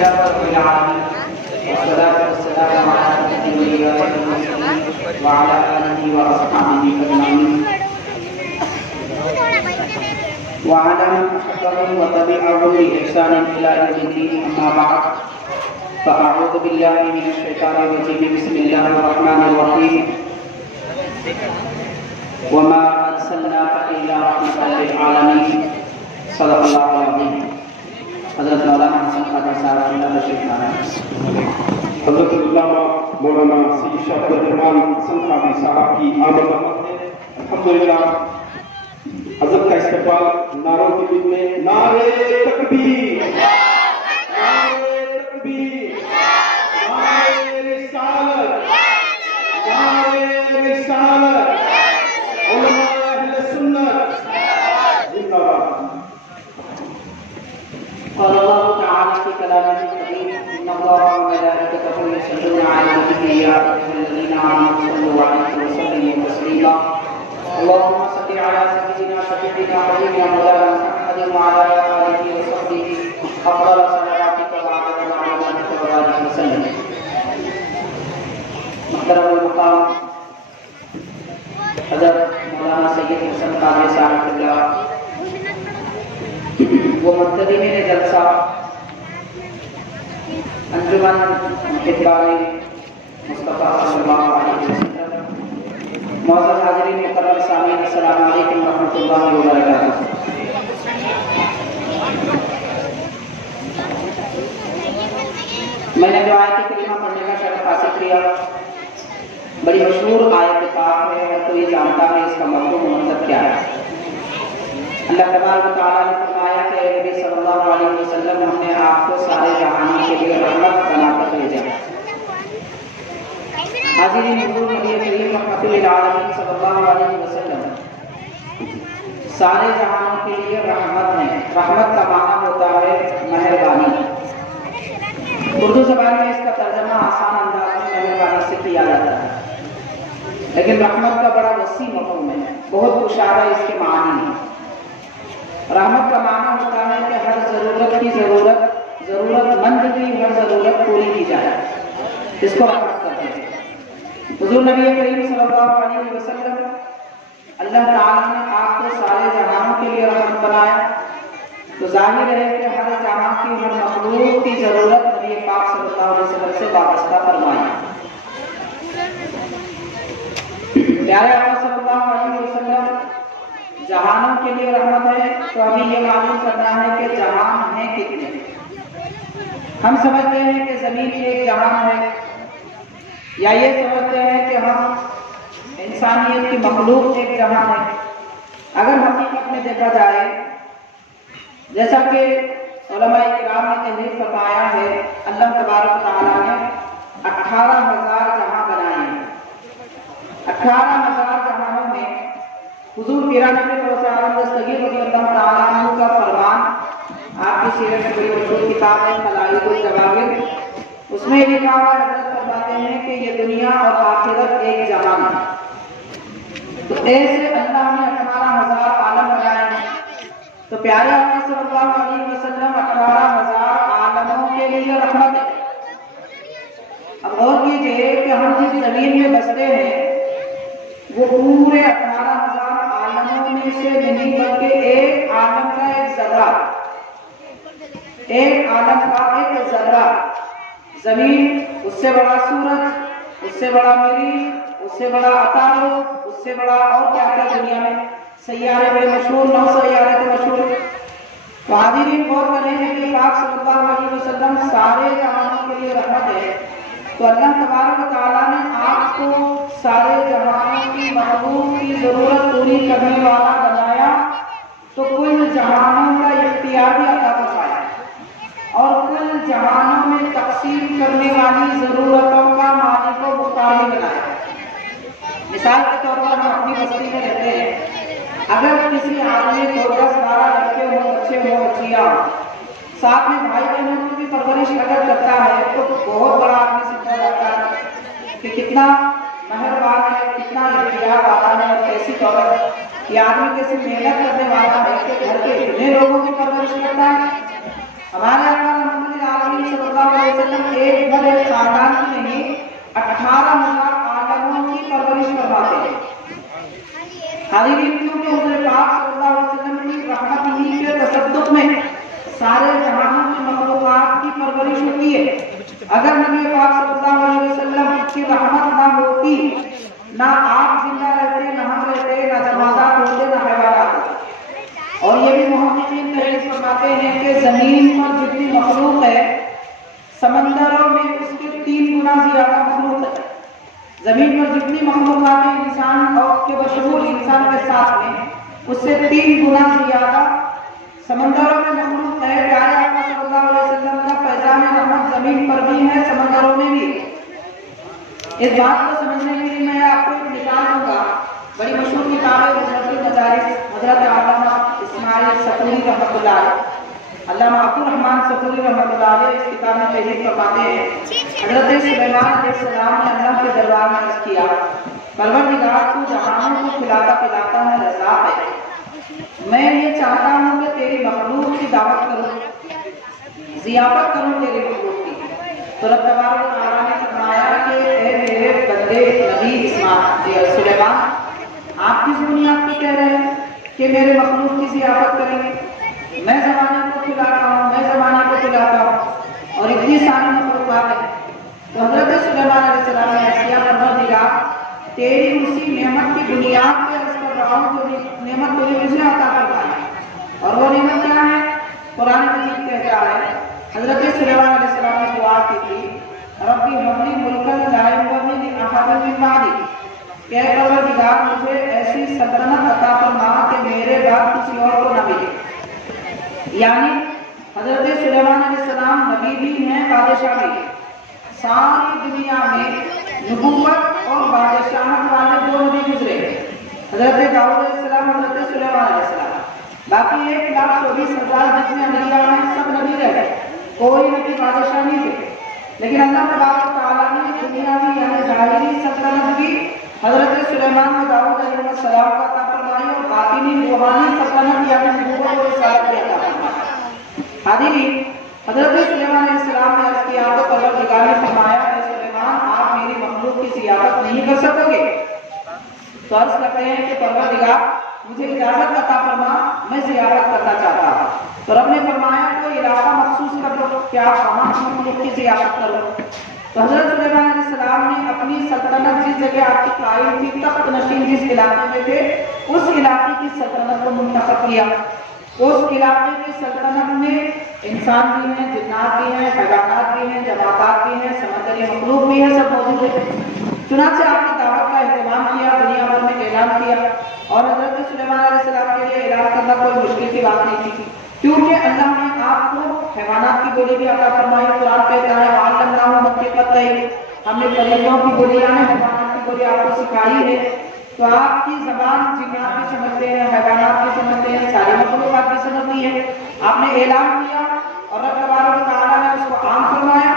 لله رب العالمين والصلاة والسلام على سيدنا محمد وعلى آله وأصحابه أجمعين وعلى من أحبهم وتبعهم بإحسان إلى يوم الدين أما بعد فأعوذ بالله من الشيطان الرجيم بسم الله الرحمن الرحيم وما أرسلناك إلا رحمة للعالمين صدق الله العظيم حضرت مولانا حسن خواجہ صاحب اللہ تشریف لائے حضرت علامہ مولانا سید شاہ عبد الرحمان حسن خواجہ صاحب کی آمد ہے الحمدللہ حضرت کا استقبال نعروں کی بیچ میں نعرے تکبیر نعرے تکبیر نعرے رسالت نعرے رسالت علماء اہل سنت زندہ باد قال الله تعالى في كلامه الكريم إن الله وملائكته يصلون على النبي يا أيها الذين آمنوا صلوا عليه وسلموا تسليما اللهم صل على سيدنا شفيعنا حبيبنا مولانا محمد وعلى آله وصحبه أفضل صلواتك وعدد معلوماتك وبارك وسلم. محترم المقام حضرت مولانا سید حسن خواجہ صاحب اللہ وہ منتظمین جلسہ انجمن محبان مصطفیٰ صلی اللہ علیہ وسلم معزز حاضرین مکرم سامعین السلام علیکم ورحمۃ اللہ وبرکاتہ. میں نے جو آیت کریمہ پڑھنے کا شرف حاصل کیا بڑی مشہور آیت پاک ہے اور تو یہ جانتا ہے اس کا مفہوم مطلب کیا ہے. اللہ تبارک و تعالیٰ نے فرمایا کہ اے نبی صلی اللہ علیہ وسلم ہم نے آپ کو سارے جہانوں کے لیے رحمت بنا کر بھیجا. حاضرین حضور نبی کریم رحمت للعالمین صلی اللہ علیہ وسلم سارے جہانوں کے لیے رحمت ہیں. رحمت کا معنی ہوتا ہے مہربانی. اردو زبان میں اس کا ترجمہ آسان انداز میں مہربانی سے کیا جاتا ہے لیکن رحمت کا بڑا وسیع مفہوم ہے. بہت مشابہ اس کے معنی ہیں. رحمت کا معنی ہوتا ہے کہ ہر ضرورت مند کی ہر ضرورت پوری کی جائے. اس کو رحمت کرتے ہیں. حضور نبی کریم صلی اللہ علیہ وسلم اللہ تعالیٰ نے آپ کو سارے جہانوں کے لیے رحمت بنایا تو ظاہر ہے کہ ہر جہاں کی ہر مخلوق کی ضرورت نبی پاک صلی اللہ علیہ وسلم سے وابستہ فرمائی. پیارے آقا صلی اللہ علیہ وسلم جہانوں کے لیے رحمت ہے تو ہمیں یہ معلوم کرنا ہے کہ جہان ہیں کتنے. ہم سمجھتے ہیں کہ زمین ایک جہان ہے یا یہ سمجھتے ہیں کہ ہم انسانیت کی مخلوق ایک جہان ہے. اگر حقیقت میں دیکھا جائے جیسا کہ علماء کرام نے تحریر فرمایا ہے اللہ تبارک و تعالیٰ نے 18,000 جہاں بنائے ہیں. 18,000 جہانوں میں حضور پیران عالم دستگیر رضی اللہ تعالیٰ عنہ کا فرمان آپ کی سیرت کی بڑی مشہور کتاب ہے خلائق الجواہر اس میں لکھا ہوا حضرت فرماتے ہیں کہ یہ دنیا اور آخرت ایک جہان ہے. تو ایسے اللہ نے 18,000 عالم بنائے ہیں. تو پیارے آقا صلی اللہ علیہ وسلم 18,000 عالموں کے لیے رحمت ہے. اب غور کیجئے کہ ہم جس زمین میں بستے ہیں وہ پورے 18,000 عالموں میں سے نہیں بلکہ ایک عالم کا ایک ذرہ زمین اس سے بڑا سورج اس سے بڑا مریخ اس سے بڑا عطارد اس سے بڑا اور کیا کیا دنیا میں سیارے بڑے مشہور 9 سیارے تھے مشہور. تو حاضرین غور کریں کہ پاک صلی اللہ علیہ وسلم سارے جہانوں کے لیے رحمت ہے. تو اللہ تبارک و تعالیٰ نے آپ کو سارے جہانوں کی مخلوق کی ضرورت پوری کرنے والا بنایا تو کل جہانوں کا اختیار بھی عطا فرمایا اور کل جہانوں میں تقسیم کرنے والی ضرورتوں کا مالک و مختار بنایا. مثال کے طور پر ہم اپنی بستی میں رہتے ہیں. اگر کسی آدمی کو 10-12 لڑکے ہوں بچے ہوں بچیاں ساتھ میں بھائی بہنوں کی بھی پرورش اگر کرتا ہے تو بہت بڑا آدمی سمجھا جاتا ہے کہ کتنا مہربان ہے کتنا اختیار والا ہے اور کیسی دولت یہ آدمی کیسے محنت کرنے والا ہے کہ گھر کے اتنے لوگوں کی پرورش کرتا ہے. ہمارے آقا محمد عالمین صلی اللہ لیکن اگر نبی پاک صلی اللہ علیہ وسلم کی رحمت نہ ہوتی، نہ آپ زندہ رہتے، نہ ہم رہتے، نہ جمادات ہوتے، نہ حیوانات ہوتے۔ اور یہ بھی محققین تحریر فرماتے ہیں کہ زمین پر جتنی مخلوق ہے، سمندروں میں اس کے 3 گنا زیادہ مخلوق ہے۔ زمین پر جتنی مخلوقات ہیں انسان اور کے بشمول انسان کے ساتھ میں، اس سے 3 گنا زیادہ سمندروں میں مخلوق ہے۔ پیارے آقا صلی اللہ علیہ وسلم کا فیضان رحمت زمین پر بھی ہے، سمندروں میں بھی۔ اس بات کو سمجھنے کے لیے میں آپ کو ایک مثال دوں گا۔ بڑی مشہور کتاب ہے حضرت المدارس، حضرت علامہ اسماعیل صفوری رحمۃ اللہ علیہ، علامہ عبد الرحمن صفوری رحمۃ اللہ علیہ اس کتاب میں تحریر فرماتے ہیں، حضرت سلیمان علیہ السلام نے اللہ کے دربار میں عرض کیا، پروردگار تو جہانوں کو کھلاتا پلاتا ہے، رزاق ہے، میں یہ چاہتا ہوں کہ تیری مخلوق کی دعوت کروں، ضیافت کروں تیری مخلوق کی۔ تو رب تبارک و تعالیٰ نے فرمایا کہ اے میرے بندے نبی سلیمان، آپ کس بنیاد پہ کہہ رہے ہیں کہ میرے مخلوق کی ضیافت کریں گے؟ میں زمانے کو کھلاتا ہوں، میں زمانے کو کھلاتا ہوں، اور اتنی ساری مخلوقات ہیں۔ تو حضرت سلیمان علیہ السلام نے عرض کیا، پروردگار تیری اسی نعمت کی بنیاد پہ عرض کر رہا ہوں جو نعمت تجھے مجھے عطا فرمائی، اور وہ نعمت کیا ہے؟ قرآن مجید کہتا ہے، حضرت سلیمان علیہ السلام نے دعا کی تھی، ربی ہب لی ملکا لا ينبغي لأحد من بعدی، کہ اے پروردگار مجھے ایسی سلطنت عطا فرما کہ میرے بعد کسی اور کو نہ ملے۔ یعنی حضرت سلیمان علیہ السلام نبی بھی ہیں، بادشاہ بھی ہیں۔ ساری دنیا میں نبوت اور بادشاہت والے 2 نبی گزرے، حضرت داؤد علیہ السلام، حضرت سلیمان علیہ السلام۔ باقی 1,24,000 جتنے انبیاء ہیں سب نبی رہے، کوئی نبی بادشاہ نہیں تھے۔ لیکن اللہ تبارک و تعالیٰ نے دنیاوی یعنی ظاہری سلطنت بھی حضرت سلیمان و داؤد علیہ السلام کا عطا فرمائی، اور باطنی روحانی سلطنت یعنی نبوت اور رسالت کی عطا فرمائی۔ حاضرین، حضرت سلیمان علیہ السلام نے عرض کیا تو پروردگار نے فرمایا، اے سلیمان آپ میری مخلوق کی ضیافت نہیں کر سکو گے؟ تو عرض کرتے ہیں کہ پروردگار مجھے اجازت عطا فرما، میں ضیافت کرنا چاہتا ہوں۔ تو رب نے فرمایا کوئی علاقہ مخصوص کر دو، کیا کہاں مخلوق کی ضیافت کرو؟ تو حضرت سلیمان علیہ السلام نے اپنی سلطنت جس جگہ آپ کی قائم تھی، تخت نشین جس علاقے میں تھے، اس علاقے کی سلطنت کو منتخب کیا۔ اس علاقے کی سلطنت میں انسان بھی ہیں، جنات بھی ہیں، حیوانات بھی ہیں، جمادات بھی ہیں، سمندری مخلوق بھی ہیں، سب موجود ہیں۔ چنانچہ آپ کی دعوت کا اہتمام کیا، دنیا بھر میں اعلان کیا، اور حضرت سلیمان علیہ السلام کے لیے اعلان کرنا کوئی مشکل کی بات نہیں تھی، کیونکہ اللہ نے آپ کو حیوانات کی بولی بھی عطا فرمائی۔ قرآن کہتا ہے وَعَلَّمْنَاهُ مَنطِقَ الطَّيْرِ، ہم نے پرندوں کی بولی یعنی حیوانات کی بولی آپ کو سکھائی ہے۔ تو آپ کی زبان جنات بھی سمجھتے ہیں، حیوانات بھی سمجھتے ہیں، ساری مخلوقات بھی سمجھتی ہے۔ آپ نے اعلان کیا اور رب تبارک و تعالیٰ نے اس کو عام فرمایا۔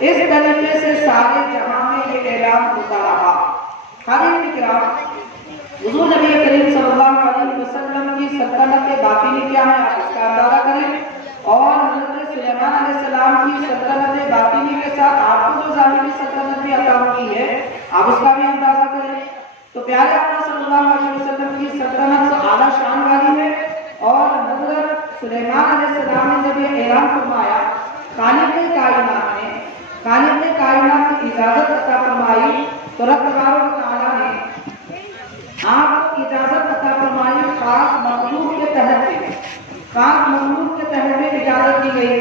اس طریقے سے سارے جہاں میں یہ اعلان ہوتا رہا۔ حاضرین کرام، حضور نبی کریم صلی اللہ علیہ وسلم کی سلطنت باطنی کیا ہے آپ اس کا اندازہ کریں، اور حضرت سلیمان علیہ السلام کی سلطنت باطنی کے ساتھ آپ کو جو ظاہری سلطنت بھی عطا ہوئی ہے آپ اس کا بھی اندازہ کریں۔ تو پیارے آقا صلی اللہ علیہ وسلم کی سلطنت سے اعلیٰ شان والی ہے، اور حضرت سلیمان علیہ السلام نے جب یہ اعلان فرمایا، خالق کائنات کی اجازت عطا فرمائی، تو رب تبارک و تعالیٰ نے آپ کو اجازت عطا فرمائی خاص مخلوق کے تحت میں اجازت دی گئی۔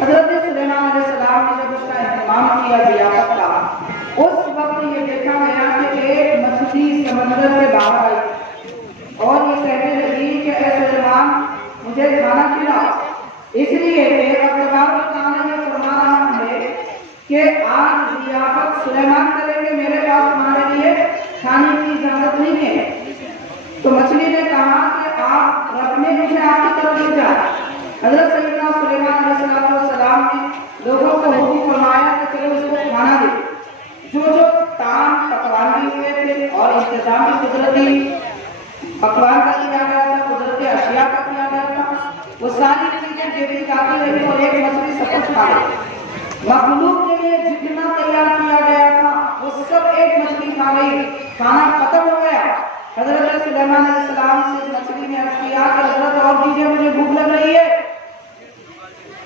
حضرت سلیمان علیہ السلام نے جب اس کا اہتمام کیا ضیافت کا، اس وقت یہ دیکھا گیا کہ ایک مچھلی سمندر سے باہر آئی اور یہ کہنے لگی کہ اے سلیمان مجھے کھانا کھلاؤ، اس لیے کہ رب تبارک و تعالیٰ یہ فرما رہا ہے کہ آج ضیافت سلیمان کریں گے، میرے پاس تمہارے لیے کھانے کی اجازت نہیں ہے۔ تو مچھلی نے کہا کہ آپ رب نے مجھے آپ کی طرف بھیجا۔ حضرت سیدنا سلیمان علیہ السلام نے لوگوں کو حکم فرمایا کہ چلو اس کو کھانا دے۔ جو تام پکوان بھی ہوئے تھے اور انتظام بھی قدرتی پکوان کا کیا گیا تھا، قدرتی اشیاء کا کیا گیا تھا، وہ ساری چیزیں دیکھی جاتی رہی اور ایک مچھلی سب کچھ کھا گئی۔ مخلوق کے لیے جتنا تیار کیا گیا تھا وہ سب ایک مچھلی کھا گئی، کھانا ختم ہو گیا۔ حضرت سلیمان علیہ السلام سے مچھلی نے عرض کیا کہ حضرت اور دیجیے، مجھے بھوک لگ رہی ہے۔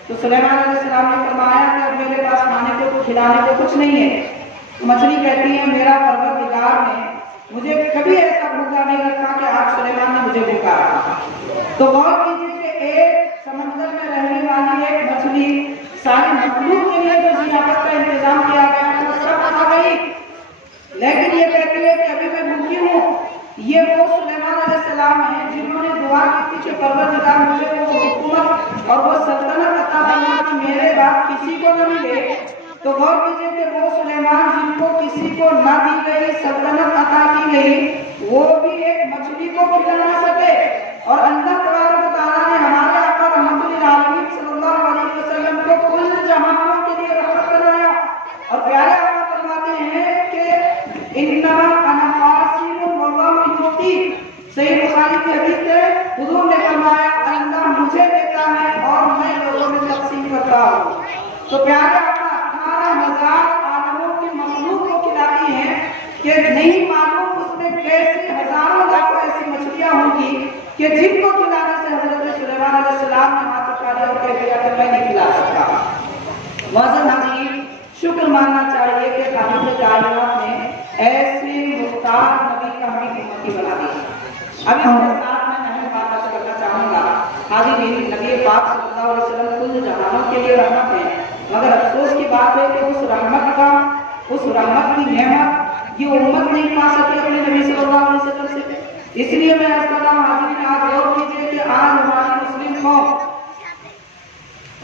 تو سلیمان علیہ السلام نے فرمایا کہ اب میرے پاس کھلانے کو کچھ نہیں ہے. مچھلی کہتی ہے میرا پروردگار نے مجھے کبھی ایسا بھوکا نہیں رکھا کہ آج سلیمان نے مجھے بھوکا رکھا. تو غور کیجیے کہ ایک سمندر میں رہنے والی ایک مچھلی ساری مخلوق کے لیے جو ضیافت کا انتظام کیا گیا ہے سب کھا گئی، لیکن یہ کہتی ہے کہ ابھی میں بھوکی ہوں. یہ وہ سلیمان علیہ السلام ہیں جنہوں نے دعا کی تھی کہ پروردگار مجھے وہ حکومت اور وہ سلطنت عطا فرما کہ میرے بعد کسی کو نہ ملے. تو غور کیجیے کہ وہ سلیمان جن کو کسی کو نہ دی گئی سلطنت عطا کی گئی وہ بھی ایک مچھلی کو کھلا نہ سکے. اور اللہ تبارک و تعالیٰ نے ہمارے آقا رحمت للعالمین صلی اللہ علیہ وسلم کو کل جہانوں کے لیے رحمت بنایا. اور پیارے آقا فرماتے ہیں کہ انما انا قاسم واللہ یعطی. صحیح بخاری کی حدیث ہے حضور نے فرمایا اللہ مجھے دیتا ہے اور میں لوگوں میں تقسیم کرتا ہوں. تو پیارے آقا 18,000 عالموں کی مخلوق کو کھلاتی ہیں کہ نہیں معلوم اس میں کیسے ہزاروں لاکھوں ایسی مچھلیاں ہوں گی کہ جن کو کھلانے سے حضرت سلیمان علیہ السلام نے ہاتھ اٹھا لیا اور کہہ دیا کہ میں نہیں کھلا سکتا. معزز حاضرین، شکر ماننا چاہیے کہ خالق کائنات نے ایسے مختار نبی کا ہمیں امتی بنا دیا. اب اس کے ساتھ میں اہم بات عرض کرنا چاہوں گا. حاضرین، نبی پاک صلی اللہ علیہ وسلم کل جہانوں کے لیے رحمت ہے، مگر افسوس کی بات ہے کہ اس رحمت کی نعمت یہ امت نہیں پا سکی اپنے نبی صلی اللہ علیہ وسلم سے. اس لیے میں عرض کرتا ہوں حاضرین، آج غور کیجیے کہ آج ہماری مسلم قوم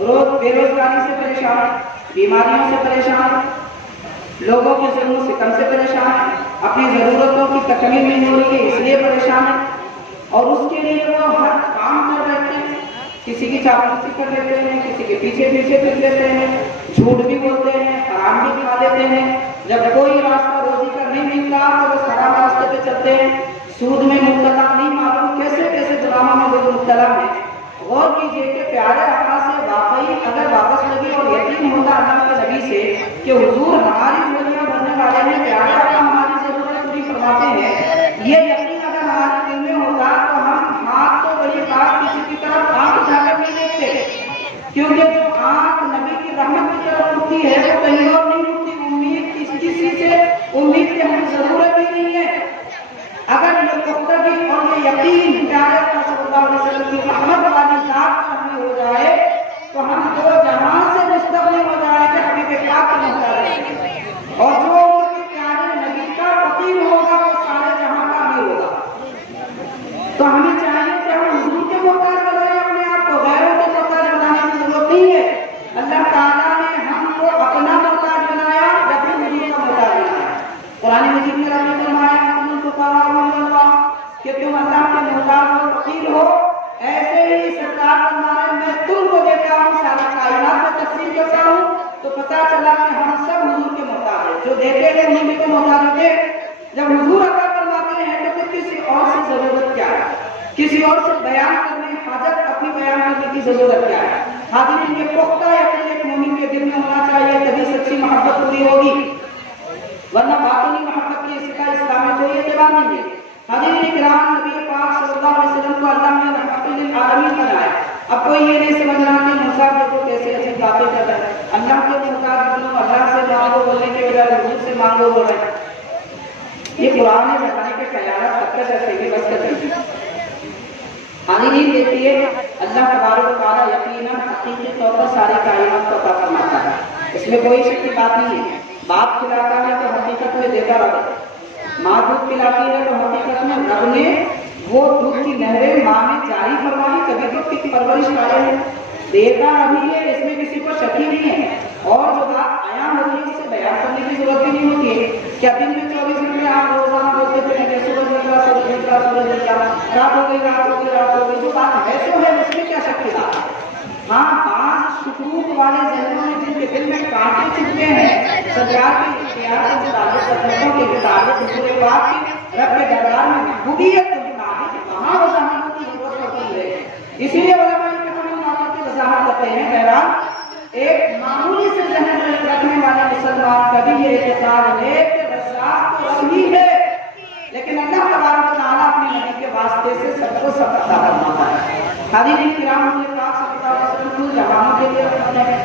روز بے روزگاری سے پریشان، بیماریوں سے پریشان، لوگوں کے ظلم و ستم سے پریشان، اپنی ضرورتوں کی تکمیل نہیں ہو رہی ہے اس لیے پریشان ہے. اور اس کے لیے وہ ہر کام کر بیٹھتے ہیں. کسی کی چاپلوسی کر لیتے ہیں، کسی کے پیچھے پھر لیتے ہیں، جھوٹ بھی بولتے ہیں، حرام بھی کھا لیتے ہیں. جب کوئی راستہ روزی کا نہیں ملتا تو وہ حرام راستے پہ چلتے ہیں. سود میں مبتلا، نہیں معلوم کیسے کیسے گناہوں میں لوگ مبتلا ہیں. غور کیجیے کہ پیارے آقا سے واقعی اگر واپس لگی اور یقین ہوتا اللہ کے نبی سے کہ حضور ہماری جھولیاں بھرنے والے ہیں، پیارے آقا ہماری ضرورت پوری فرماتے ہیں، یہ یقین اگر ہمارے دل میں ہوگا تو ہم ہاتھ تو بڑی بات کسی کی طرف آنکھ اٹھا کر نہیں دیکھتے. کیونکہ جو آنکھ نبی کی رحمت کی طرف اٹھتی ہے وہ کہیں اور نہیں اٹھتی. امید کسی سے امید کی ہمیں ضرورت ہی نہیں ہے. اگر یہ پختگی اور یہ یقین پیارے آقا صلی اللہ علیہ وسلم کی رحمت والی ذات پر ہمیں ہو جائے تو ہم دو جہاں سے مستغنی ہو جائیں کہ حبیب پاک کی محتاج ہیں. اور جو ان کے پیارے نبی کا فقیر ہوگا وہ سارے جہاں کا امیر ہوگا. تو ہمیں چاہیے کہ ہم حضور کے محتاج بنائیں اپنے آپ کو، غیروں کے محتاج بنانے کی ضرورت نہیں ہے. اللہ تعالیٰ نے ہم کو اپنا محتاج بنایا یا پھر حضور کا محتاج بنایا. قرآن مجید میں رب نے فرمایا کہ تم اللہ کے محتاج اور فقیر ہو، ایسے ہی سرکار فرمائے میں تم کو دیتا ہوں، ساری کائنات میں تقسیم کرتا ہوں. تو پتہ چلا کہ ہم سب حضور کے محتاج ہیں. جو دیتے ہیں انہیں بھی تو محتاج ہوتے. جب حضور عطا فرماتے ہیں تو پھر کسی اور سے ضرورت کیا ہے؟ کسی اور سے بیان کرنے حاجت اپنی بیان کرنے کی ضرورت کیا ہے؟ حاضرین، یہ پختہ یقین ایک مومن کے دل میں ہونا چاہیے، تبھی سچی محبت پوری ہوگی، ورنہ باطنی محبت کی اس کا اسلام میں کوئی اعتبار نہیں ہے. حاضرین کرام، نبی پاک صلی اللہ علیہ وسلم کو اللہ نے رحمت للعالمین بنایا. اب کوئی یہ نہیں سمجھ رہا کہ موسیٰ کو کیسے ایسی باتیں کر رہے ہیں. اللہ کے محتاج بنو، اللہ سے مانگو بولنے کے بجائے حضور سے مانگو بول رہے ہیں. یہ قرآن زمانے کے خیالات حقیقت رکھتے ہوئے بس کرتے ہیں. حاضرین دیکھیے، اللہ تبارک و تعالیٰ یقیناً حقیقی طور پر ساری کائنات کو عطا فرماتا ہے، اس میں کوئی شک کی بات نہیں ہے. باپ کھلاتا ہے تو حقیقت میں دیتا رہتا ہے، ماں دودھ پلاتی ہے تو حقیقت میں رب نے وہ دودھ کی نہریں ماں میں جاری فرمائی، کبھی دودھ کی پرورش کرے ہیں. دیتا ابھی ہے، اس میں کسی کو شک ہی نہیں ہے. اور جو بات عیاں ہوتی ہے اسے بیان کرنے کی ضرورت بھی نہیں ہوتی ہے. کیا دن میں 24 گھنٹے آپ روزانہ بولتے تھے کہ سورج نکلا سورج نکلا سورج نکلا، رات ہو گئی رات ہو گئی رات ہو گئی، جو بات ہے سو ہے، اس میں کیا شک کی بات ہے؟ ہاں، بعض شکوک والے ذہنوں میں جن کے دل میں کانٹے چبھتے ہیں سرکار کے اختیار کے مطابق، حضرتوں کے مطابق، حضور پاک کی رب کے دربار میں محبوبیت کے مطابق وہاں وضاحتوں کی ضرورت ہوتی ہے. اسی لیے علماء کرام ان باتوں کی وضاحت کرتے ہیں. بہرحال ایک معمولی سے ذہن رکھنے والا مسلمان کبھی یہ اعتقاد ہے کہ رزاق تو رب ہی ہے، لیکن اللہ تبارک و تعالیٰ اپنے نبی کے واسطے سے سب کو سب عطا فرماتا ہے. حاضرین کرام، حضور پاک صلی اللہ علیہ وسلم کل جہانوں کے لیے رحمت ہے.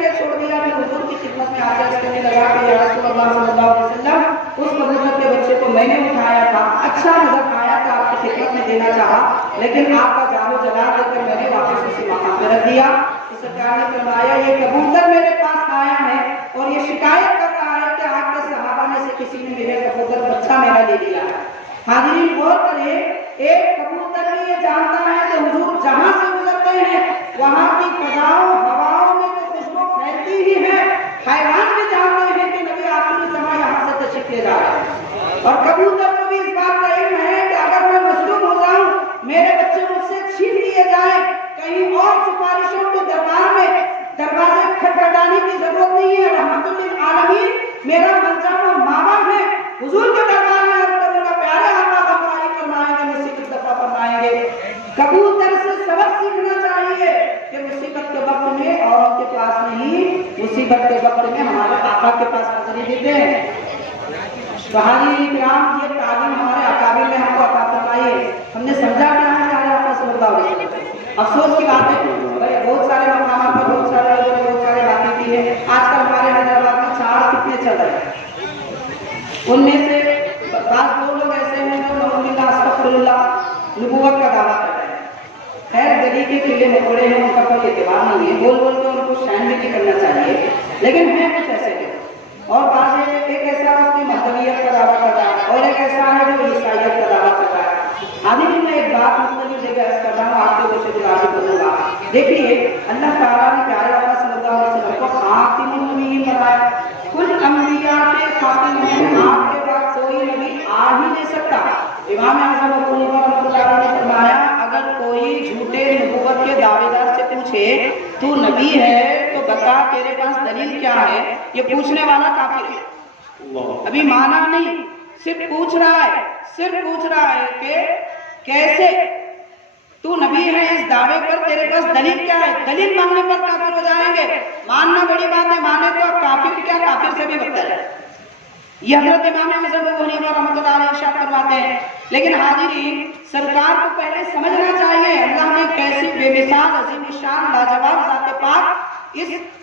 جگہ چھوڑ دیا، پھر حضور کی خدمت میں آ کے کہنے لگا کہ یا رسول اللہ صلی اللہ علیہ وسلم اس کبوتر کے بچے کو میں نے اٹھایا تھا، اچھا نظر آیا تو آپ کی خدمت میں دینا چاہا، لیکن آپ کا جان و جلال دے کر میں نے واپس اسی مقام پہ رکھ دیا۔ تو سرکار نے فرمایا یہ کبوتر میرے پاس آیا ہے اور یہ شکایت کر رہا ہے کہ آپ کے صحابہ میں سے کسی نے میرے کبوتر بچہ میرا لے لیا ہے۔ حاضرین غور کریں، ایک کبوتر بھی یہ جانتا ہے کہ حضور جہاں سے گزرتے ہیں وہاں کی فضاؤں ہواؤں میں تو خوشبو پھیلتی ہی ہے، حیوان بھی جانتے ہیں کہ نبی آخری زمان یہاں سے تشریف لے جا رہے ہیں، اور کبوتر کو بھی اس بات کا علم ہے کہ اگر میں مظلوم ہو جاؤں، میرے بچے مجھ سے چھین لیے جائیں، کہیں اور سفارشوں کے دربار میں دروازے کھٹکھٹانے کی ضرورت نہیں ہے، رحمت للعالمین میرا منجا ماں باپ ہے، حضور کے دربار میں عرض کروں گا پیارے آقا غفاری فرمائیں گے، مصیبت دفع فرمائیں گے۔ کبوتر سے سبق سیکھنا چاہیے کہ مصیبت کے وقت میں اوروں کے پاس نہیں، مصیبت کے وقت میں ہمارے آقا کے پاس حاضری دیتے ہیں۔ حاضرین کرام، یہ تعلیم ہمارے اکابر نے ہم کو عطا فرمائی ہے، ہم نے سمجھا کیا ہے ہمارے آقا صلی اللہ علیہ وسلم۔ افسوس کی بات ہے بہت سارے مقامات پر بہت سارے لوگوں نے بہت سارے باتیں کی ہیں، آج کل ہمارے حیدرآباد میں چار کتنے چل رہے ہیں، ان میں سے بعض دو لوگ ایسے ہیں جو نعوذ باللہ استغفر اللہ نبوت کا دعویٰ کر رہے ہیں۔ خیر گلی کے کیڑے مکوڑے ہیں، ان کا کوئی اعتبار نہیں ہے، بول بول کے ان کو شائن بھی نہیں کرنا چاہیے، لیکن ہیں کچھ ایسے ہیں، اور بعض ایک ایسا اس کی مذہبیت کا دعویٰ کر رہا ہے اور ایک ایسا ہے جو عیسائیت کا دعویٰ کر رہا ہے۔ حاضرین میں ایک بات مختلف جگہ عرض کر رہا ہوں، آپ کو اسے دلا کے بولوں گا۔ دیکھیے اللہ تعالیٰ نے پیارے آقا صلی اللہ علیہ وسلم کو خاتم النبیین بنایا، کل انبیاء کے خاتم ہیں، آپ کے بعد کوئی نبی آ ہی نہیں سکتا۔ امام اعظم ابو حنیفہ رحمۃ اللہ علیہ نے فرمایا اگر کوئی جھوٹے نبوت کے دعوے دار سے پوچھے تو نبی ہے تو بتا تیرے پاس دلیل کیا ہے، یہ پوچھنے والا کافر ہے، ابھی مانا نہیں، صرف پوچھ رہا ہے کہ کیسے تو نبی ہے اس دعوے پر تیرے پاس دلیل کیا ہے، دلیل مانگنے پر کافر ہو جائیں گے۔ ماننا بڑی بات ہے، مانے تو اب کافر کیا کافر سے بھی بدتر ہے، یہ حضرت امام اعظم ابو حنیفہ رحمۃ اللہ علیہ ارشاد فرماتے ہیں۔ لیکن حاضرین سرکار کو پہلے سمجھنا چاہیے اللہ نے کیسی بے مثال عظیم الشان لاجواب ذات پاک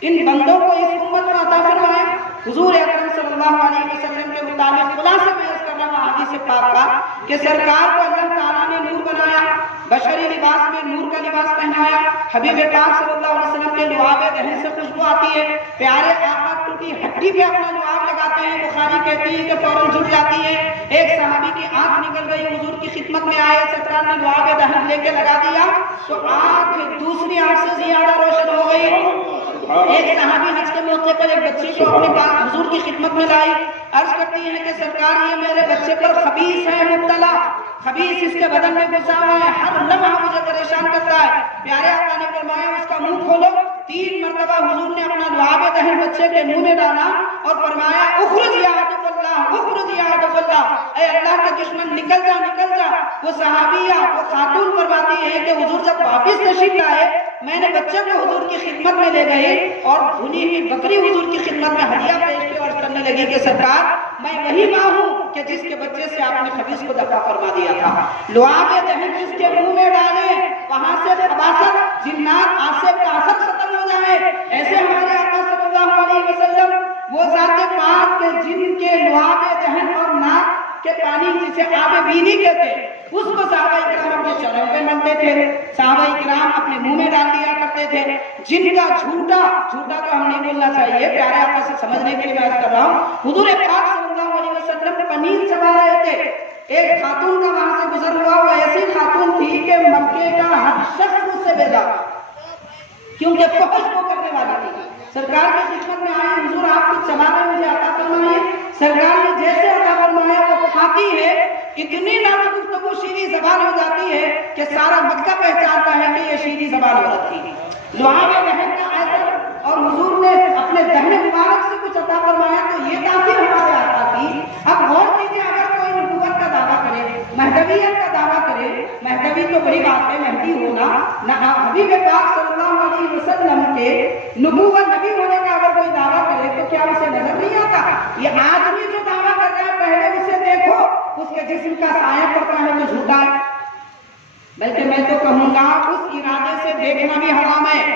ان بندوں کو اس امت میں عطا فرمایا۔ حضور اکرم صلی اللہ علیہ وسلم کے مطابق خلاصہ میں عرض کر رہا ہوں حدیث پاک کا کہ سرکار کو اللہ تعالیٰ نے نور بنایا، بشری لباس میں نور کا لباس پہنایا، حبیب پاک صلی اللہ علیہ وسلم کے لعاب دہن سے خوشبو آتی ہے، پیارے آقا ٹوٹی ہڈی پہ اپنا لعاب لگاتے ہیں، بخاری کہتی ہے کہ فوراً جھک جاتی ہے۔ ایک صحابی کی آنکھ نکل گئی، حضور کی خدمت میں آئے، سرکار نے لعاب دہن لے کے لگا دیا تو آنکھ دوسری آنکھ سے زیادہ روشن ہو گئی۔ ایک صحابی حج کے موقع پر ایک بچی کو اپنے پاس حضور کی خدمت میں لائی، عرض کرتی ہے کہ سرکار یہ میرے بچے پر خبیث ہے مبتلا، خبیث اس کے بدن میں گھسا ہوا ہے، ہر لمحہ مجھے پریشان کرتا ہے۔ پیارے آقا نے فرمایا اس کا منہ کھولو، 3 مرتبہ حضور نے اپنا لعاب دہن بچے کے منہ میں ڈالا اور فرمایا اخرج یا عدو اللہ، اخرج یا عدو اللہ، اے اللہ کے دشمن نکل جا نکل جا۔ وہ صحابیہ وہ خاتون فرماتی ہے کہ حضور جب واپس تشریف لائے میں نے بچے کو حضور کی خدمت میں لے گئی اور بھنی ہوئی بکری حضور کی خدمت میں ہدیہ پیش کی اور کرنے لگی کہ سرکار میں وہی ماں ہوں کہ جس کے بچے سے آپ نے خبیث کو دفع فرما دیا تھا۔ لعاب دہن جس کے منہ میں ڈالے وہاں سے خباثت جنات آصف کا اثر ختم ہو جائے، ایسے ہمارے آقا صلی اللہ علیہ وسلم وہ ذات پاک کے جن کے لعاب دہن اور ناک کے پانی جسے آب بینی کہتے ہیں اس کو صحابہ کرام اپنے چروں پہ ملتے تھے، صحابہ کرام اپنے منہ میں ڈال دیا کرتے تھے۔ جن کا جھوٹا تو ہم نہیں بولنا چاہیے، پیارے آقا سے سمجھنے کے لیے بات کر رہا ہوں۔ حضور پاک صلی اللہ علیہ وسلم پنیر چبا رہے تھے، ایک خاتون کا وہاں سے گزر ہوا، وہ ایسی خاتون تھی کہ مکے کا ہر شخص اس سے بیزار کیونکہ فحش کو کرنے والی تھی۔ سرکار کی خدمت میں آئے، حضور آپ کی چبانے مجھے عطا فرمائیے۔ سرکار نے جیسے عطا فرمایا وہ کھاتی ہے، اتنی نرم گفتگو شیریں زبان ہو جاتی ہے کہ سارا مکہ پہچانتا ہے کہ یہ شیریں زبان عورت تھی۔ لعاب دہن کا اثر اور حضور نے اپنے دہن مبارک سے کچھ عطا فرمایا تو یہ تاثیر ہمارے آقا کی۔ اب غور کیجیے اگر کوئی نبوت کا دعویٰ کرے، مہدویت کا دعویٰ کرے، مہدوی تو بڑی بات ہے، مہدی ہونا نہ، حبیب پاک صلی اللہ علیہ وسلم کے نبوت نبی ہونے کا اگر کوئی دعویٰ کرے تو کیا اسے نظر نہیں آتا؟ یہ آدمی جو دعویٰ کر رہا ہے پہلے اسے دیکھو، اس کے جسم کا سایہ پڑتا ہے وہ جھوٹا ہے، بلکہ میں تو کہوں گا اس ارادے سے دیکھنا بھی حرام ہے۔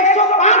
105